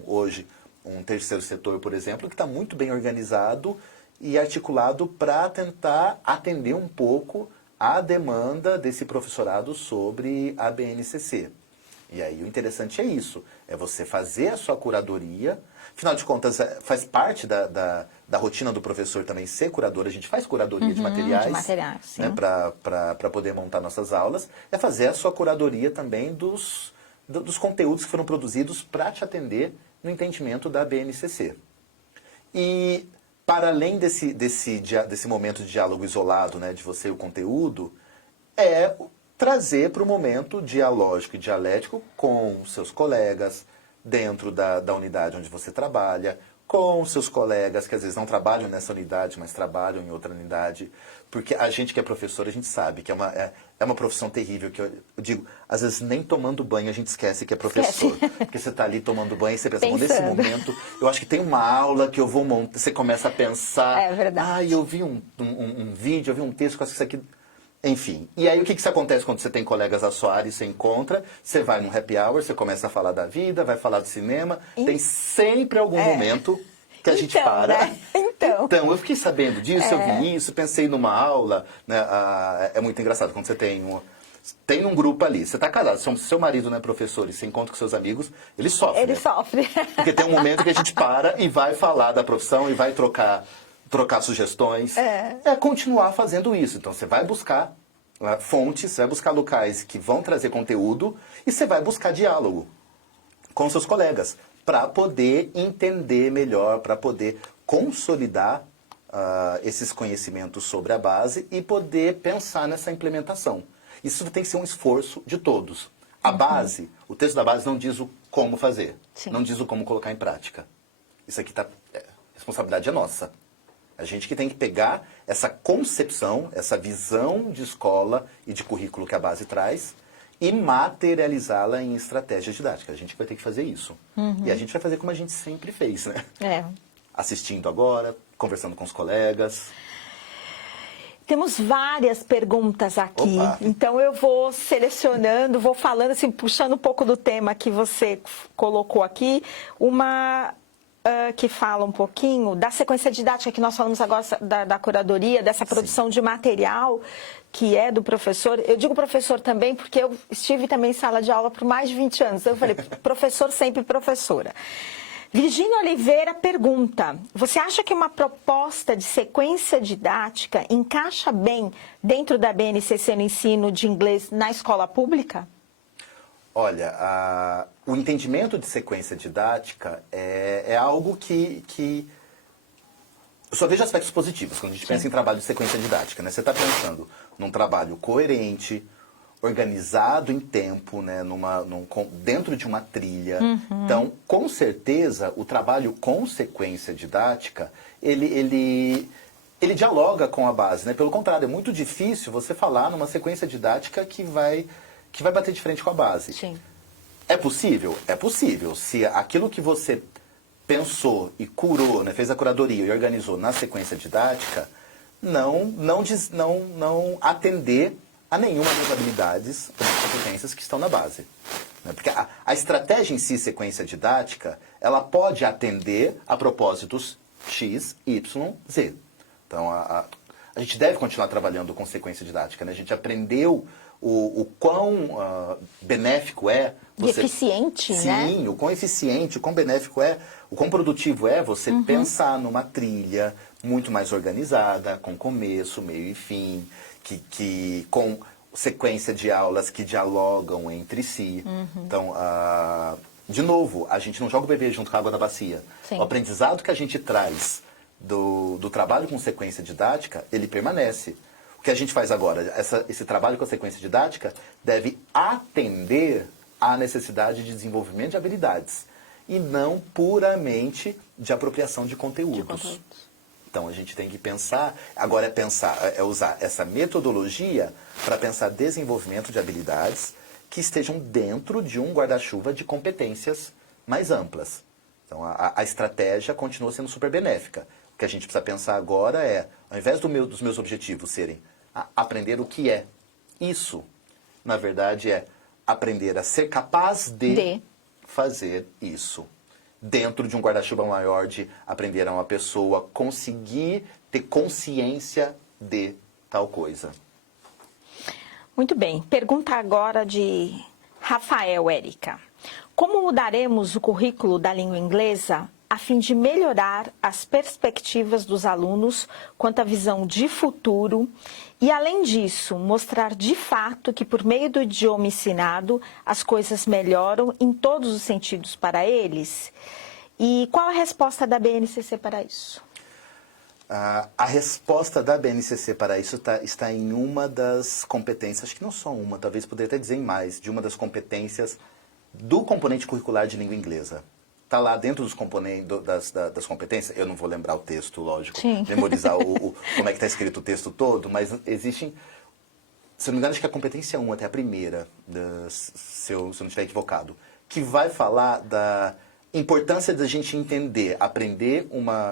hoje um terceiro setor, por exemplo, que está muito bem organizado e articulado para tentar atender um pouco a demanda desse professorado sobre a BNCC. E aí o interessante é isso, é você fazer a sua curadoria. Afinal de contas, faz parte da rotina do professor também ser curador. A gente faz curadoria de materiais, né, para poder montar nossas aulas. É fazer a sua curadoria também dos conteúdos que foram produzidos para te atender no entendimento da BNCC. E, para além desse momento de diálogo isolado, né, de você e o conteúdo, é trazer para o momento dialógico e dialético com seus colegas, dentro da unidade onde você trabalha, com seus colegas que às vezes não trabalham nessa unidade, mas trabalham em outra unidade. Porque a gente que é professor, a gente sabe que é uma profissão terrível, que eu digo, às vezes nem tomando banho a gente esquece que é professor. Porque você está ali tomando banho e você pensa, bom, nesse momento, eu acho que tem uma aula que eu vou montar. Você começa a pensar, é verdade. eu vi um vídeo, eu vi um texto, eu acho que isso aqui... Enfim, e aí o que acontece quando você tem colegas à sua área e você encontra? Você vai num happy hour, você começa a falar da vida, vai falar do cinema, tem sempre algum momento que a gente para. Né? Então, eu fiquei sabendo disso, eu vi isso, pensei numa aula, né? É muito engraçado quando você tem um grupo ali, você está casado, seu marido não é professor e você encontra com seus amigos, ele sofre. Ele sofre. Porque tem um momento que a gente para e vai falar da profissão e vai trocar sugestões, continuar fazendo isso. Então, você vai buscar fontes, você vai buscar locais que vão trazer conteúdo e você vai buscar diálogo com seus colegas para poder entender melhor, para poder consolidar esses conhecimentos sobre a base e poder pensar nessa implementação. Isso tem que ser um esforço de todos. A base, o texto da base não diz o como fazer, não diz o como colocar em prática. Isso aqui a responsabilidade é nossa. A gente que tem que pegar essa concepção, essa visão de escola e de currículo que a base traz e materializá-la em estratégia didática. A gente vai ter que fazer isso. E a gente vai fazer como a gente sempre fez, né? Assistindo agora, conversando com os colegas. Temos várias perguntas aqui, então eu vou selecionando, vou falando assim, puxando um pouco do tema que você colocou aqui, uma que fala um pouquinho da sequência didática que nós falamos agora da curadoria, dessa produção de material que é do professor. Eu digo professor também porque eu estive também em sala de aula por mais de 20 anos, então eu falei professor sempre professora. Virgínia Oliveira pergunta, você acha que uma proposta de sequência didática encaixa bem dentro da BNCC no ensino de inglês na escola pública? Olha, o entendimento de sequência didática é algo que eu só vejo aspectos positivos quando a gente pensa em trabalho de sequência didática, né? Você está pensando num trabalho coerente, organizado em tempo, né, dentro de uma trilha. Então, com certeza, o trabalho com sequência didática, ele dialoga com a base, né? Pelo contrário, é muito difícil você falar numa sequência didática que vai bater de frente com a base. Sim. É possível? É possível. Se aquilo que você pensou e curou, né, fez a curadoria e organizou na sequência didática, não atender a nenhuma das habilidades ou das competências que estão na base. Porque a estratégia em si, sequência didática, ela pode atender a propósitos X, Y, Z. Então, a gente deve continuar trabalhando com sequência didática, né? A gente aprendeu o quão benéfico é... E eficiente, né? Sim, o quão eficiente, o quão benéfico é, o quão produtivo é você pensar numa trilha muito mais organizada, com começo, meio e fim, com sequência de aulas que dialogam entre si. Então, de novo, a gente não joga o bebê junto com a água da bacia. Sim. O aprendizado que a gente traz do trabalho com sequência didática, ele permanece. O que a gente faz agora, esse trabalho com a sequência didática, deve atender à necessidade de desenvolvimento de habilidades e não puramente de apropriação de conteúdos. Então, a gente tem que pensar, agora é usar essa metodologia para pensar desenvolvimento de habilidades que estejam dentro de um guarda-chuva de competências mais amplas. Então, a estratégia continua sendo super benéfica. O que a gente precisa pensar agora é, ao invés dos meus objetivos serem aprender o que é isso, na verdade é aprender a ser capaz de fazer isso. Dentro de um guarda-chuva maior de aprender a uma pessoa conseguir ter consciência de tal coisa. Muito bem. Pergunta agora de Rafael Érica. Como mudaremos o currículo da língua inglesa a fim de melhorar as perspectivas dos alunos quanto à visão de futuro e, além disso, mostrar de fato que, por meio do idioma ensinado, as coisas melhoram em todos os sentidos para eles? E qual a resposta da BNCC para isso? A resposta da BNCC para isso está em uma das competências, acho que não só uma, talvez poderia até dizer em mais, de uma das competências do componente curricular de língua inglesa. Está lá dentro dos componentes das competências, eu não vou lembrar o texto, lógico, memorizar como é que está escrito o texto todo, mas existem, se eu não me engano, acho que a competência 1, até a primeira, se eu não estiver equivocado, que vai falar da importância da gente entender, aprender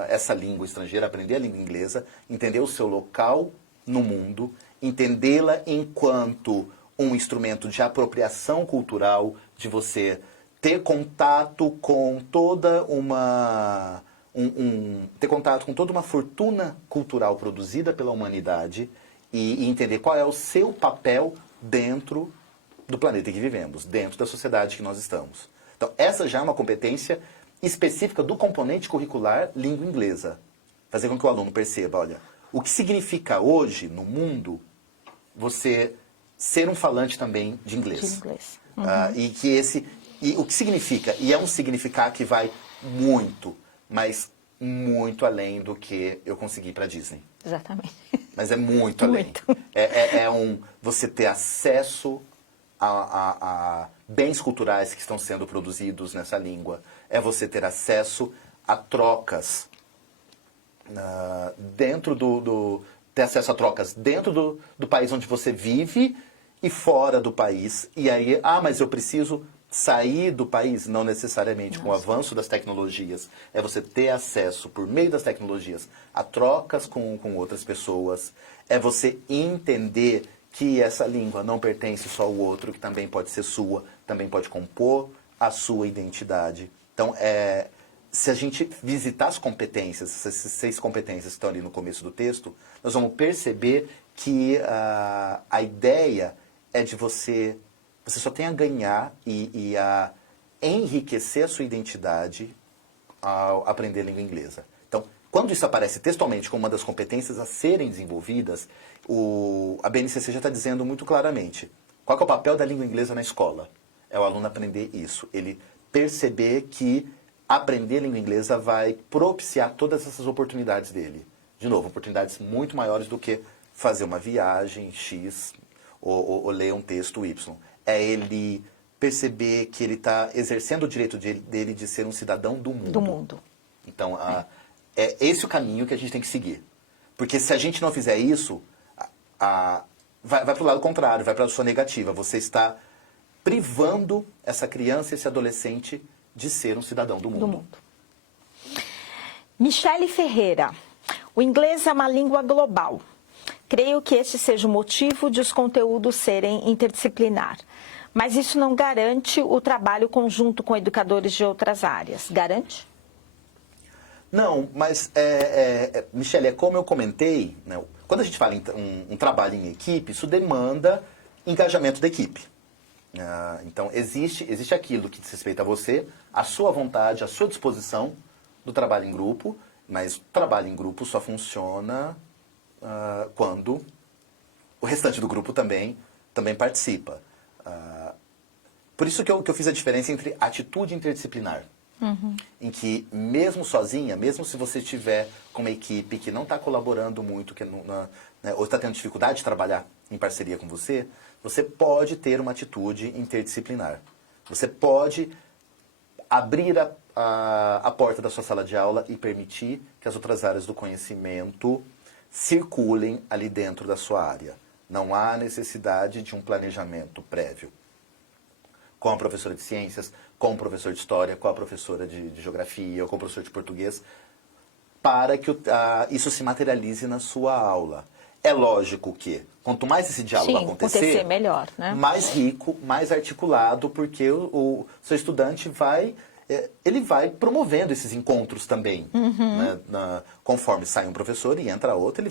essa língua estrangeira, aprender a língua inglesa, entender o seu local no mundo, entendê-la enquanto um instrumento de apropriação cultural, de você ter contato com toda uma ter contato com toda uma fortuna cultural produzida pela humanidade e entender qual é o seu papel dentro do planeta em que vivemos, dentro da sociedade que nós estamos. Então, essa já é uma competência específica do componente curricular língua inglesa. Fazer com que o aluno perceba, olha, o que significa hoje no mundo você ser um falante também de inglês. De inglês. E o que significa? E é um significado que vai muito, mas muito além do que eu consegui para Disney. Exatamente. Mas é muito além. Você ter acesso a bens culturais que estão sendo produzidos nessa língua. É você ter acesso a trocas ter acesso a trocas dentro do país onde você vive e fora do país. E aí, mas eu preciso sair do país? Não necessariamente. Com o avanço das tecnologias, é você ter acesso, por meio das tecnologias, a trocas com outras pessoas. É você entender que essa língua não pertence só ao outro, que também pode ser sua, também pode compor a sua identidade. Então, se a gente visitar as competências, essas 6 competências que estão ali no começo do texto, nós vamos perceber que a ideia é de você só tem a ganhar e a enriquecer a sua identidade ao aprender língua inglesa. Então, quando isso aparece textualmente como uma das competências a serem desenvolvidas, a BNCC já está dizendo muito claramente qual que é o papel da língua inglesa na escola. É o aluno aprender isso, ele perceber que aprender língua inglesa vai propiciar todas essas oportunidades dele. De novo, oportunidades muito maiores do que fazer uma viagem X ou ler um texto Y. É ele perceber que ele está exercendo o direito dele de ser um cidadão do mundo. Do mundo. Então, é esse o caminho que a gente tem que seguir. Porque se a gente não fizer isso, vai para o lado contrário, vai para a sua negativa. Você está privando essa criança, esse adolescente, de ser um cidadão do mundo. Michele Ferreira. O inglês é uma língua global. Creio que este seja o motivo de os conteúdos serem interdisciplinar. Mas isso não garante o trabalho conjunto com educadores de outras áreas. Garante? Não, mas, Michele, é como eu comentei, né, quando a gente fala em um trabalho em equipe, isso demanda engajamento da equipe. Então, existe aquilo que diz respeito a você, a sua vontade, a sua disposição do trabalho em grupo, mas o trabalho em grupo só funciona quando o restante do grupo também participa. Por isso que eu fiz a diferença entre atitude interdisciplinar, em que mesmo sozinha, mesmo se você estiver com uma equipe que não está colaborando muito, ou está tendo dificuldade de trabalhar em parceria com você, você pode ter uma atitude interdisciplinar. Você pode abrir a porta da sua sala de aula e permitir que as outras áreas do conhecimento circulem ali dentro da sua área. Não há necessidade de um planejamento prévio. Com a professora de ciências, com o professor de história, com a professora de geografia, ou com o professor de português, para que isso se materialize na sua aula. É lógico que, quanto mais esse diálogo acontecer melhor, né? Mais rico, mais articulado, porque o seu estudante vai promovendo esses encontros também. Né? Conforme sai um professor e entra outro,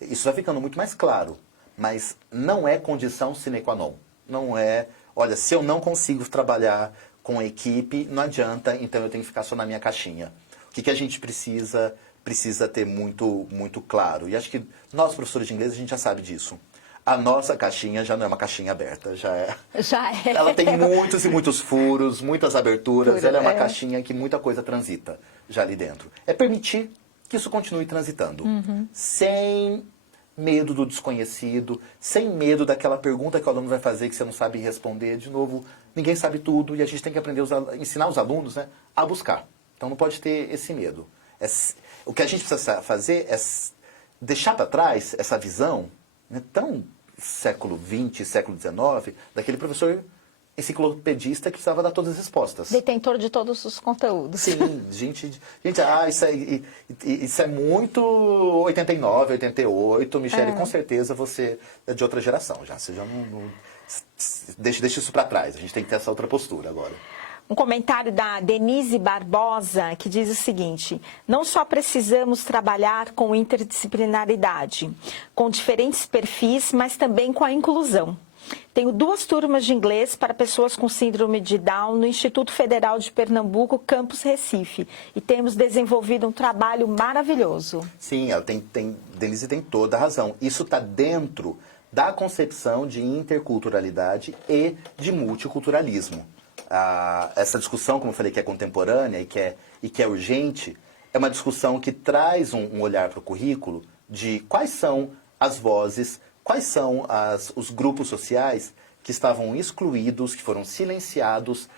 isso vai ficando muito mais claro. Mas não é condição sine qua non. Não é, olha, se eu não consigo trabalhar com a equipe, não adianta, então eu tenho que ficar só na minha caixinha. O que a gente precisa ter muito, muito claro. E acho que nós, professores de inglês, a gente já sabe disso. A nossa caixinha já não é uma caixinha aberta, já é. Ela tem muitos e muitos furos, muitas aberturas. Ela é uma caixinha que muita coisa transita já ali dentro. É permitir que isso continue transitando. Sem medo do desconhecido, sem medo daquela pergunta que o aluno vai fazer que você não sabe responder. De novo, ninguém sabe tudo e a gente tem que aprender ensinar os alunos, né, a buscar. Então não pode ter esse medo. O que a gente precisa fazer é deixar para trás essa visão, né, tão século XX, século XIX, daquele professor enciclopedista que precisava dar todas as respostas. Detentor de todos os conteúdos. Sim, gente, isso é muito 89, 88, Michele, com certeza você é de outra geração já. Você já não deixa isso para trás, a gente tem que ter essa outra postura agora. Um comentário da Denise Barbosa, que diz o seguinte: não só precisamos trabalhar com interdisciplinaridade, com diferentes perfis, mas também com a inclusão. Tenho 2 turmas de inglês para pessoas com síndrome de Down no Instituto Federal de Pernambuco, Campus Recife, e temos desenvolvido um trabalho maravilhoso. Sim, Denise tem toda a razão. Isso está dentro da concepção de interculturalidade e de multiculturalismo. Essa discussão, como eu falei, que é contemporânea e que é urgente, é uma discussão que traz um olhar para o currículo de quais são as vozes, quais são os grupos sociais que estavam excluídos, que foram silenciados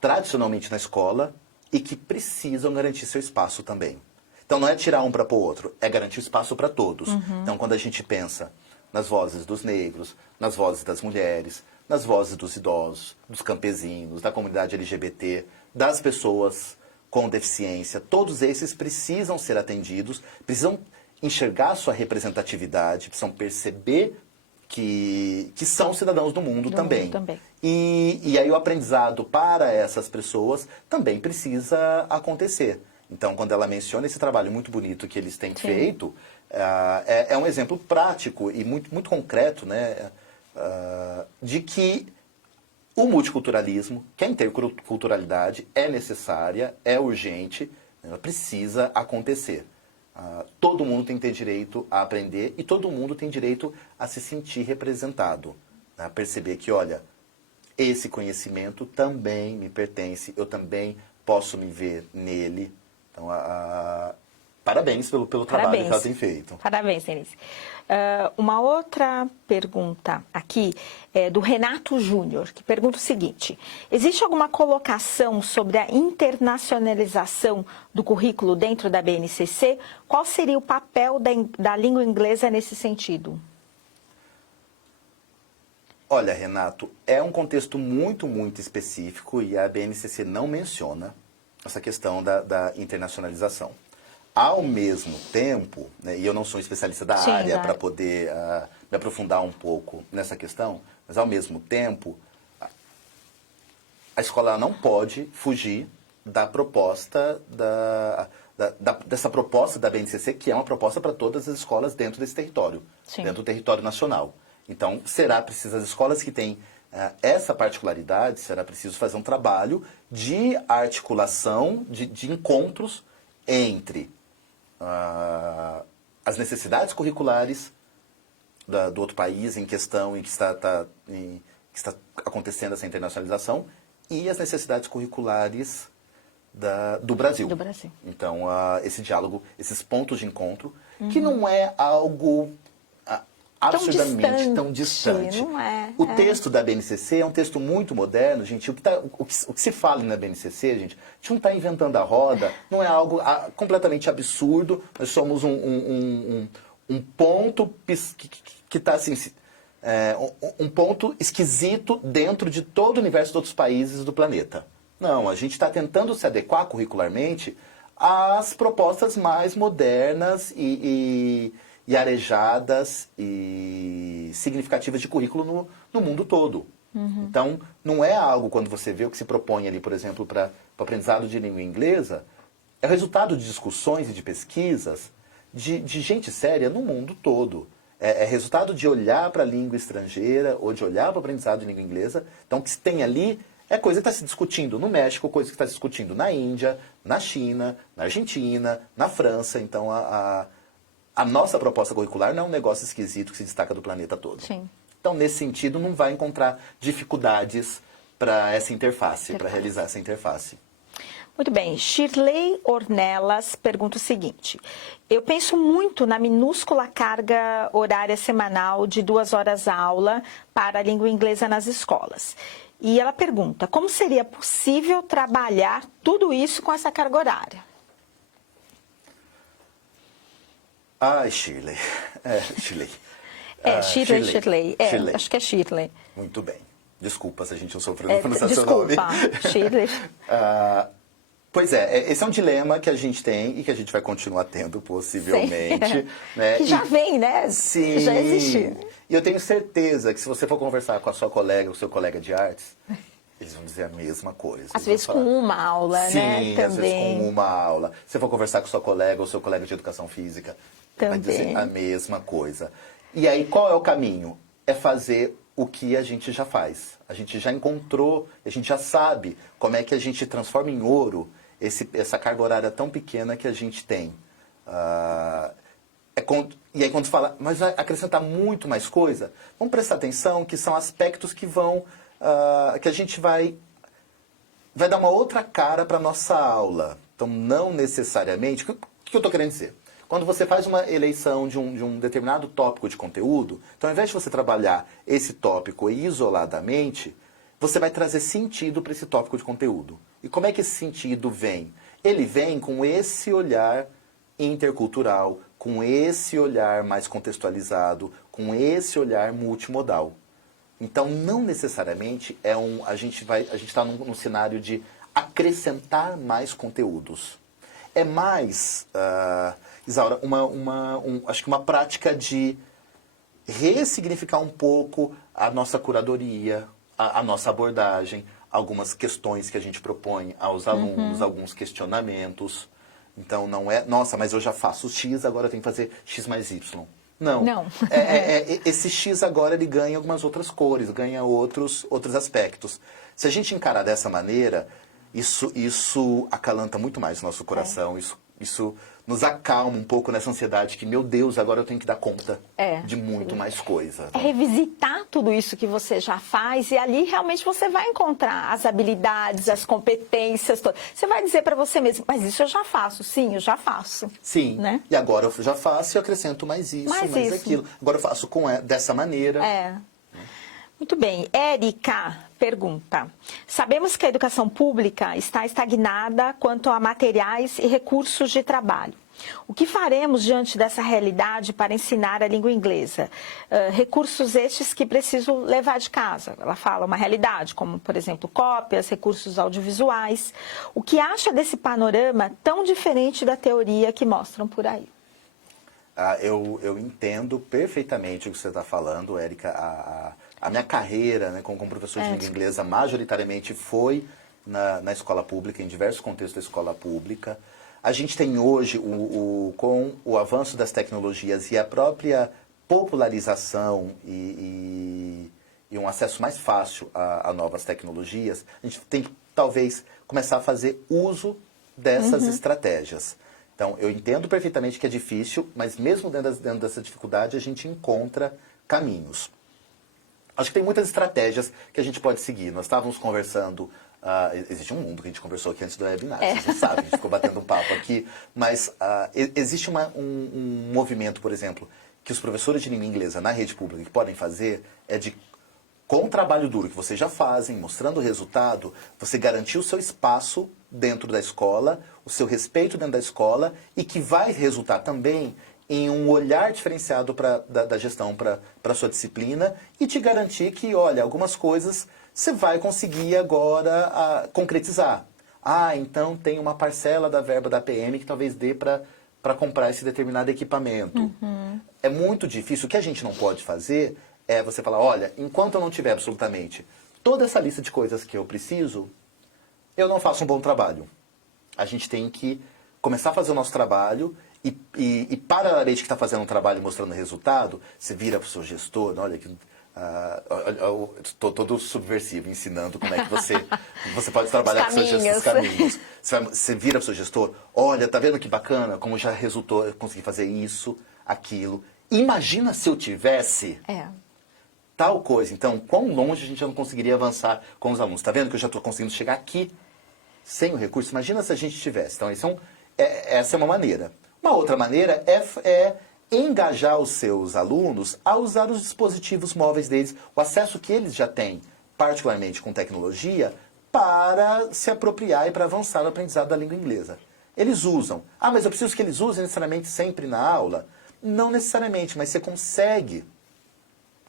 tradicionalmente na escola e que precisam garantir seu espaço também. Então não é tirar um para pôr o outro, é garantir espaço para todos. Então quando a gente pensa nas vozes dos negros, nas vozes das mulheres, nas vozes dos idosos, dos campesinos, da comunidade LGBT, das pessoas com deficiência. Todos esses precisam ser atendidos, precisam enxergar sua representatividade, precisam perceber que são cidadãos do mundo também. E aí o aprendizado para essas pessoas também precisa acontecer. Então, quando ela menciona esse trabalho muito bonito que eles têm feito, é um exemplo prático e muito concreto, né, de que o multiculturalismo, que a interculturalidade é necessária, é urgente, ela precisa acontecer. Todo mundo tem que ter direito a aprender e todo mundo tem direito a se sentir representado. A perceber que, olha, esse conhecimento também me pertence, eu também posso me ver nele. Então, parabéns pelo trabalho que ela tem feito. Parabéns, Denise. Uma outra pergunta aqui é do Renato Júnior, que pergunta o seguinte: existe alguma colocação sobre a internacionalização do currículo dentro da BNCC? Qual seria o papel da língua inglesa nesse sentido? Olha, Renato, é um contexto muito específico e a BNCC não menciona essa questão da internacionalização. Ao mesmo tempo, né, e eu não sou especialista da área para poder me aprofundar um pouco nessa questão, mas ao mesmo tempo, a escola não pode fugir da proposta dessa proposta da BNCC, que é uma proposta para todas as escolas dentro desse território, dentro do território nacional. Então, será preciso, as escolas que têm essa particularidade, será preciso fazer um trabalho de articulação, de encontros entre as necessidades curriculares do outro país em questão, em que está acontecendo essa internacionalização, e as necessidades curriculares do Brasil. Então, esse diálogo, esses pontos de encontro, que não é algo absurdamente tão distante. Não é, o texto da BNCC é um texto muito moderno, gente. O que se fala na BNCC, gente, a gente não está inventando a roda, não é algo completamente absurdo. Nós somos um ponto que está assim, um ponto esquisito dentro de todo o universo de outros países do planeta. Não, a gente está tentando se adequar curricularmente às propostas mais modernas e arejadas e significativas de currículo no mundo todo. Então, não é algo, quando você vê o que se propõe ali, por exemplo, para o aprendizado de língua inglesa, é o resultado de discussões e de pesquisas de gente séria no mundo todo. É resultado de olhar para a língua estrangeira ou de olhar para o aprendizado de língua inglesa. Então, o que se tem ali é coisa que está se discutindo no México, coisa que está se discutindo na Índia, na China, na Argentina, na França. Então, a nossa proposta curricular não é um negócio esquisito que se destaca do planeta todo. Sim. Então, nesse sentido, não vai encontrar dificuldades para essa interface, para realizar essa interface. Muito bem. Shirley Ornelas pergunta o seguinte: eu penso muito na minúscula carga horária semanal de 2 horas aula para a língua inglesa nas escolas. E ela pergunta, como seria possível trabalhar tudo isso com essa carga horária? Shirley. Shirley. Shirley. Acho que é Shirley. Muito bem. Desculpa se a gente não sofreu no pronunciar seu nome. Desculpa, Shirley. Pois esse é um dilema que a gente tem e que a gente vai continuar tendo, possivelmente. Né? Que já vem, né? Sim. Já existe. E eu tenho certeza que se você for conversar com a sua colega, o seu colega de artes, eles vão dizer a mesma coisa. Às vezes com uma aula, né? Sim, às vezes com uma aula. Se você for conversar com sua colega ou seu colega de educação física, vai dizer a mesma coisa. E aí, qual é o caminho? É fazer o que a gente já faz. A gente já encontrou, a gente já sabe como é que a gente transforma em ouro essa carga horária tão pequena que a gente tem. E aí quando fala, mas vai acrescentar muito mais coisa, vamos prestar atenção que são aspectos que que a gente vai dar uma outra cara para a nossa aula. Então, não necessariamente... O que eu estou querendo dizer? Quando você faz uma eleição de um determinado tópico de conteúdo, então, ao invés de você trabalhar esse tópico isoladamente, você vai trazer sentido para esse tópico de conteúdo. E como é que esse sentido vem? Ele vem com esse olhar intercultural, com esse olhar mais contextualizado, com esse olhar multimodal. Então, não necessariamente a gente está num cenário de acrescentar mais conteúdos. É mais, Isaura, acho que uma prática de ressignificar um pouco a nossa curadoria, a nossa abordagem, algumas questões que a gente propõe aos alunos, alguns questionamentos. Então, não é, nossa, mas eu já faço X, agora eu tenho que fazer X mais Y. Não. Esse X agora ele ganha algumas outras cores, ganha outros aspectos. Se a gente encarar dessa maneira, isso acalanta muito mais o nosso coração, isso nos acalma um pouco nessa ansiedade que, meu Deus, agora eu tenho que dar conta de muito mais coisa. É revisitar tudo isso que você já faz e ali realmente você vai encontrar as habilidades, as competências, você vai dizer para você mesmo, mas isso eu já faço, sim, eu já faço. Sim, né? E agora eu já faço e acrescento mais isso, mais aquilo. Agora eu faço dessa maneira. Muito bem. Érica pergunta: sabemos que a educação pública está estagnada quanto a materiais e recursos de trabalho. O que faremos diante dessa realidade para ensinar a língua inglesa? Recursos estes que preciso levar de casa. Ela fala uma realidade, como, por exemplo, cópias, recursos audiovisuais. O que acha desse panorama tão diferente da teoria que mostram por aí? Eu entendo perfeitamente o que você está falando, Érica. A minha carreira, né, como professor de língua inglesa majoritariamente foi na escola pública, em diversos contextos da escola pública. A gente tem hoje, com o avanço das tecnologias e a própria popularização e um acesso mais fácil a novas tecnologias, a gente tem que talvez começar a fazer uso dessas estratégias. Então, eu entendo perfeitamente que é difícil, mas mesmo dentro dessa dificuldade, a gente encontra caminhos. Acho que tem muitas estratégias que a gente pode seguir. Nós estávamos conversando, existe um mundo que a gente conversou aqui antes do webinar, vocês não sabem, a gente ficou batendo um papo aqui, mas existe um movimento, por exemplo, que os professores de língua inglesa na rede pública que podem fazer com o trabalho duro que vocês já fazem, mostrando o resultado, você garantir o seu espaço dentro da escola, o seu respeito dentro da escola e que vai resultar também em um olhar diferenciado da gestão para a sua disciplina e te garantir que, olha, algumas coisas você vai conseguir agora concretizar. Então tem uma parcela da verba da PM que talvez dê para comprar esse determinado equipamento. É muito difícil. O que a gente não pode fazer é você falar, olha, enquanto eu não tiver absolutamente toda essa lista de coisas que eu preciso, eu não faço um bom trabalho. A gente tem que começar a fazer o nosso trabalho e paralelamente que está fazendo um trabalho mostrando o resultado, você vira para o seu gestor, olha que estou todo subversivo, ensinando como é que você pode trabalhar com seus gestos, caminhos. Você vira para o seu gestor, olha, tá vendo que bacana, como já resultou, eu consegui fazer isso, aquilo. Imagina se eu tivesse tal coisa. Então, quão longe a gente já não conseguiria avançar com os alunos. Tá vendo que eu já estou conseguindo chegar aqui sem o recurso? Imagina se a gente tivesse. Então, essa é uma maneira. Uma outra maneira é engajar os seus alunos a usar os dispositivos móveis deles, o acesso que eles já têm, particularmente com tecnologia, para se apropriar e para avançar no aprendizado da língua inglesa. Eles usam. Mas eu preciso que eles usem necessariamente sempre na aula? Não necessariamente, mas você consegue,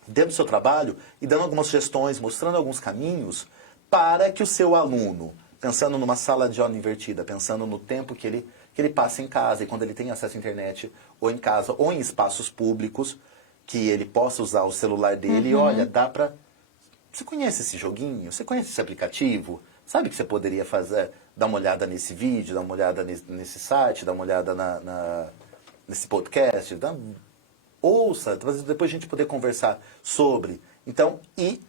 dentro do seu trabalho, e dando algumas sugestões, mostrando alguns caminhos, para que o seu aluno, pensando numa sala de aula invertida, pensando no tempo que ele passa em casa e quando ele tem acesso à internet, ou em casa, ou em espaços públicos, que ele possa usar o celular dele e, olha, dá pra... Você conhece esse joguinho? Você conhece esse aplicativo? Sabe que você poderia fazer, dar uma olhada nesse vídeo, dar uma olhada nesse site, dar uma olhada nesse podcast? Ouça, depois a gente poder conversar sobre. Então, e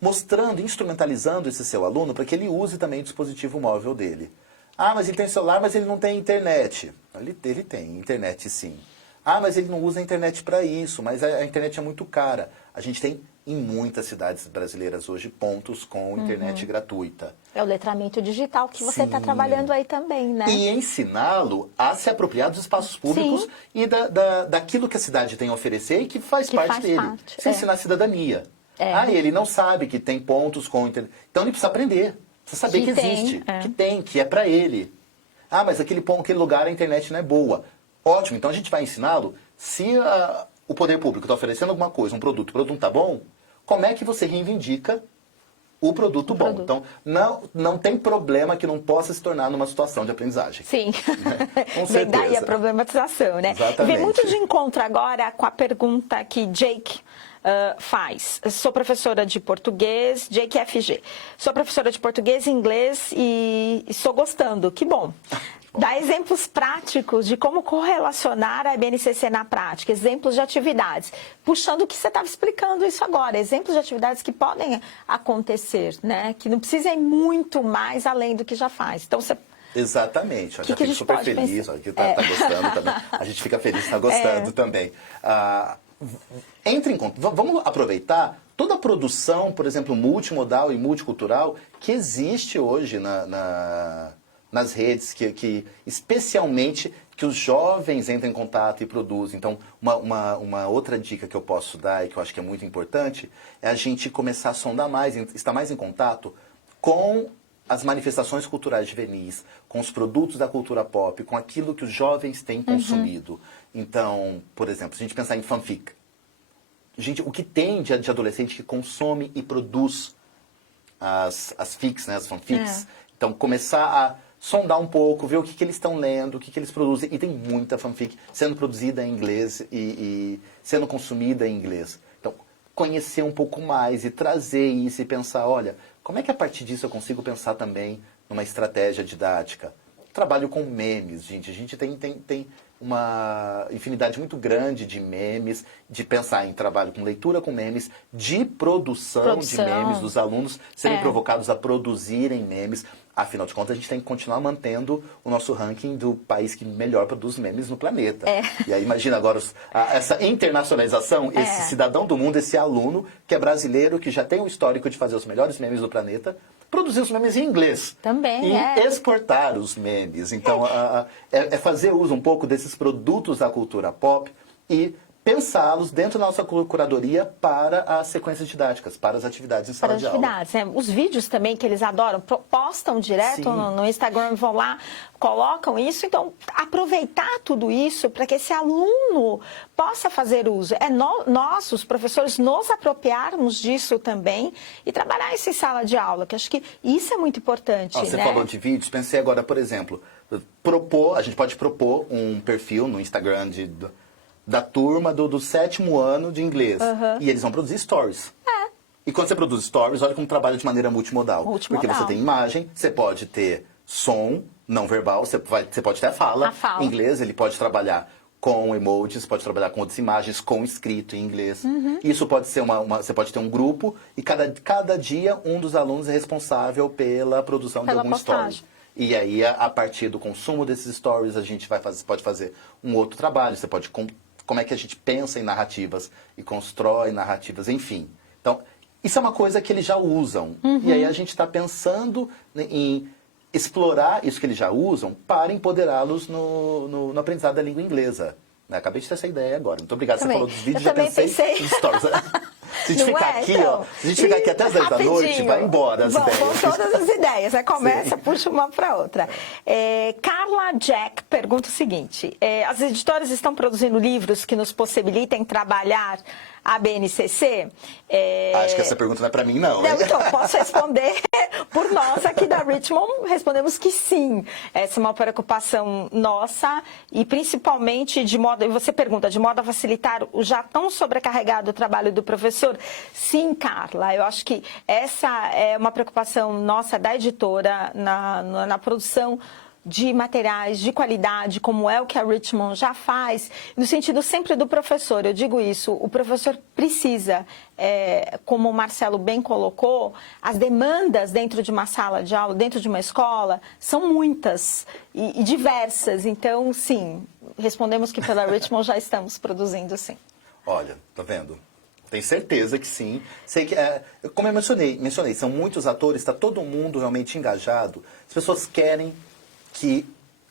mostrando, instrumentalizando esse seu aluno para que ele use também o dispositivo móvel dele. Mas ele tem celular, mas ele não tem internet. Ele tem internet, sim. Mas ele não usa a internet para isso, mas a internet é muito cara. A gente tem, em muitas cidades brasileiras hoje, pontos com internet gratuita. É o letramento digital que você está trabalhando aí também, né? E ensiná-lo a se apropriar dos espaços públicos e daquilo que a cidade tem a oferecer e que faz parte dele. Você ensinar a cidadania. Ele não sabe que tem pontos com internet. Então ele precisa aprender. Precisa saber que existe, que é para ele. Mas aquele lugar a internet não é boa. Ótimo, então a gente vai ensiná-lo, se o poder público está oferecendo alguma coisa, um produto, o produto não está bom, como é que você reivindica o produto bom? Então, não tem problema que não possa se tornar numa situação de aprendizagem. Sim, Com vem daí a certeza. problematização, né? Exatamente. Vem muito de encontro agora com a pergunta que Jake faz. Sou professora de português, Jake FG. Sou professora de português e inglês e estou gostando, que bom. Dá exemplos práticos de como correlacionar a BNCC na prática, exemplos de atividades. Puxando o que você estava explicando isso agora, exemplos de atividades que podem acontecer, né? Que não precisa ir muito mais além do que já faz. Então, você... Exatamente, já que fico super pode feliz, pensar? ó, que tá gostando também. A gente fica feliz, está gostando também. Entre em conta, vamos aproveitar toda a produção, por exemplo, multimodal e multicultural que existe hoje nas redes, que especialmente que os jovens entram em contato e produzem. Então, uma outra dica que eu posso dar e que eu acho que é muito importante é a gente começar a sondar mais, estar mais em contato com as manifestações culturais juvenis, com os produtos da cultura pop, com aquilo que os jovens têm consumido. Então, por exemplo, se a gente pensar em fanfic, gente, o que tem de adolescente que consome e produz as fics, né, as fanfics. Então, começar a sondar um pouco, ver o que eles estão lendo, o que eles produzem. E tem muita fanfic sendo produzida em inglês e sendo consumida em inglês. Então, conhecer um pouco mais e trazer isso e pensar, olha, como é que a partir disso eu consigo pensar também numa estratégia didática? Trabalho com memes, gente. A gente tem uma infinidade muito grande de memes, de pensar em trabalho com leitura com memes, de produção de memes, dos alunos serem provocados a produzirem memes. Afinal de contas, a gente tem que continuar mantendo o nosso ranking do país que melhor produz memes no planeta. E aí, imagina agora essa internacionalização, esse cidadão do mundo, esse aluno que é brasileiro, que já tem o histórico de fazer os melhores memes do planeta, produzir os memes em inglês. Também, e exportar os memes. Então, é fazer uso um pouco desses produtos da cultura pop e pensá-los dentro da nossa curadoria para as sequências didáticas, para as atividades em sala de aula. Os vídeos também que eles adoram, postam direto no Instagram, vão lá, colocam isso. Então, aproveitar tudo isso para que esse aluno possa fazer uso. Nós, os professores, nos apropriarmos disso também e trabalhar isso em sala de aula, que acho que isso é muito importante. Você né? falou de vídeos, pensei agora, por exemplo, a gente pode propor um perfil no Instagram da turma do 7º ano de inglês. E eles vão produzir stories. E quando você produz stories, olha como trabalha de maneira multimodal. Porque você tem imagem, você pode ter som não verbal, você pode ter a fala. Em inglês, ele pode trabalhar com emojis, pode trabalhar com outras imagens, com escrito em inglês. Isso pode ser você pode ter um grupo e cada dia um dos alunos é responsável pela produção de algum story. E aí, a partir do consumo desses stories, a gente pode fazer um outro trabalho. Você pode... Como é que a gente pensa em narrativas e constrói narrativas, enfim. Então, isso é uma coisa que eles já usam. E aí a gente está pensando em explorar isso que eles já usam para empoderá-los no aprendizado da língua inglesa. Acabei de ter essa ideia agora. Muito obrigado. Você falou dos vídeos, já pensei nos stories. Se a gente ficar aqui, ó, se a gente ficar aqui até as 10 da noite, vai embora as ideias. Vão todas as ideias. Aí começa, puxa uma para outra. Carla Jack pergunta o seguinte: as editoras estão produzindo livros que nos possibilitem trabalhar a BNCC? Acho que essa pergunta não é para mim, não. Então, posso responder por nós aqui da Richmond, respondemos que sim. Essa é uma preocupação nossa e principalmente de modo, e você pergunta, de modo a facilitar o já tão sobrecarregado trabalho do professor? Sim, Carla, eu acho que essa é uma preocupação nossa da editora na produção de materiais de qualidade, como é o que a Richmond já faz, no sentido sempre do professor. Eu digo isso, o professor precisa, como o Marcelo bem colocou, as demandas dentro de uma sala de aula, dentro de uma escola, são muitas e diversas. Então, sim, respondemos que pela Richmond já estamos produzindo, sim. Olha, tá vendo? Tenho certeza que sim. Sei que, como eu mencionei, são muitos atores, está todo mundo realmente engajado. As pessoas querem que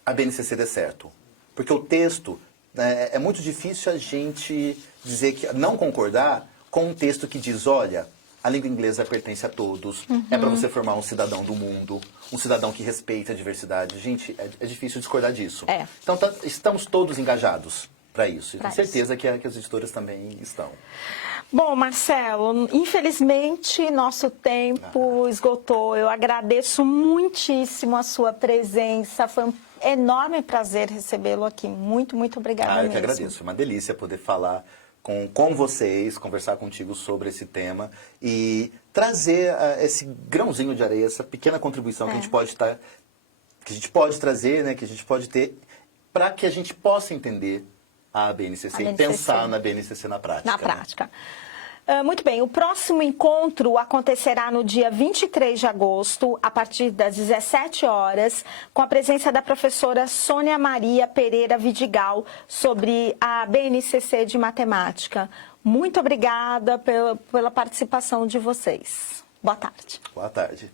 a BNCC dê certo. Porque o texto, é muito difícil a gente dizer que não concordar com um texto que diz, olha, a língua inglesa pertence a todos, é para você formar um cidadão do mundo, um cidadão que respeita a diversidade. Gente, é difícil discordar disso. Então, estamos todos engajados para isso. E tenho certeza que as editoras também estão. Bom, Marcelo, infelizmente nosso tempo esgotou. Eu agradeço muitíssimo a sua presença. Foi um enorme prazer recebê-lo aqui. Muito, muito obrigada mesmo. Eu que agradeço. É uma delícia poder falar com vocês, conversar contigo sobre esse tema e trazer esse grãozinho de areia, essa pequena contribuição que a gente pode trazer, né, que a gente pode ter, para que a gente possa entender a BNCC e pensar na BNCC na prática. Na prática. Muito bem, o próximo encontro acontecerá no dia 23 de agosto, a partir das 17 horas, com a presença da professora Sônia Maria Pereira Vidigal, sobre a BNCC de Matemática. Muito obrigada pela participação de vocês. Boa tarde. Boa tarde.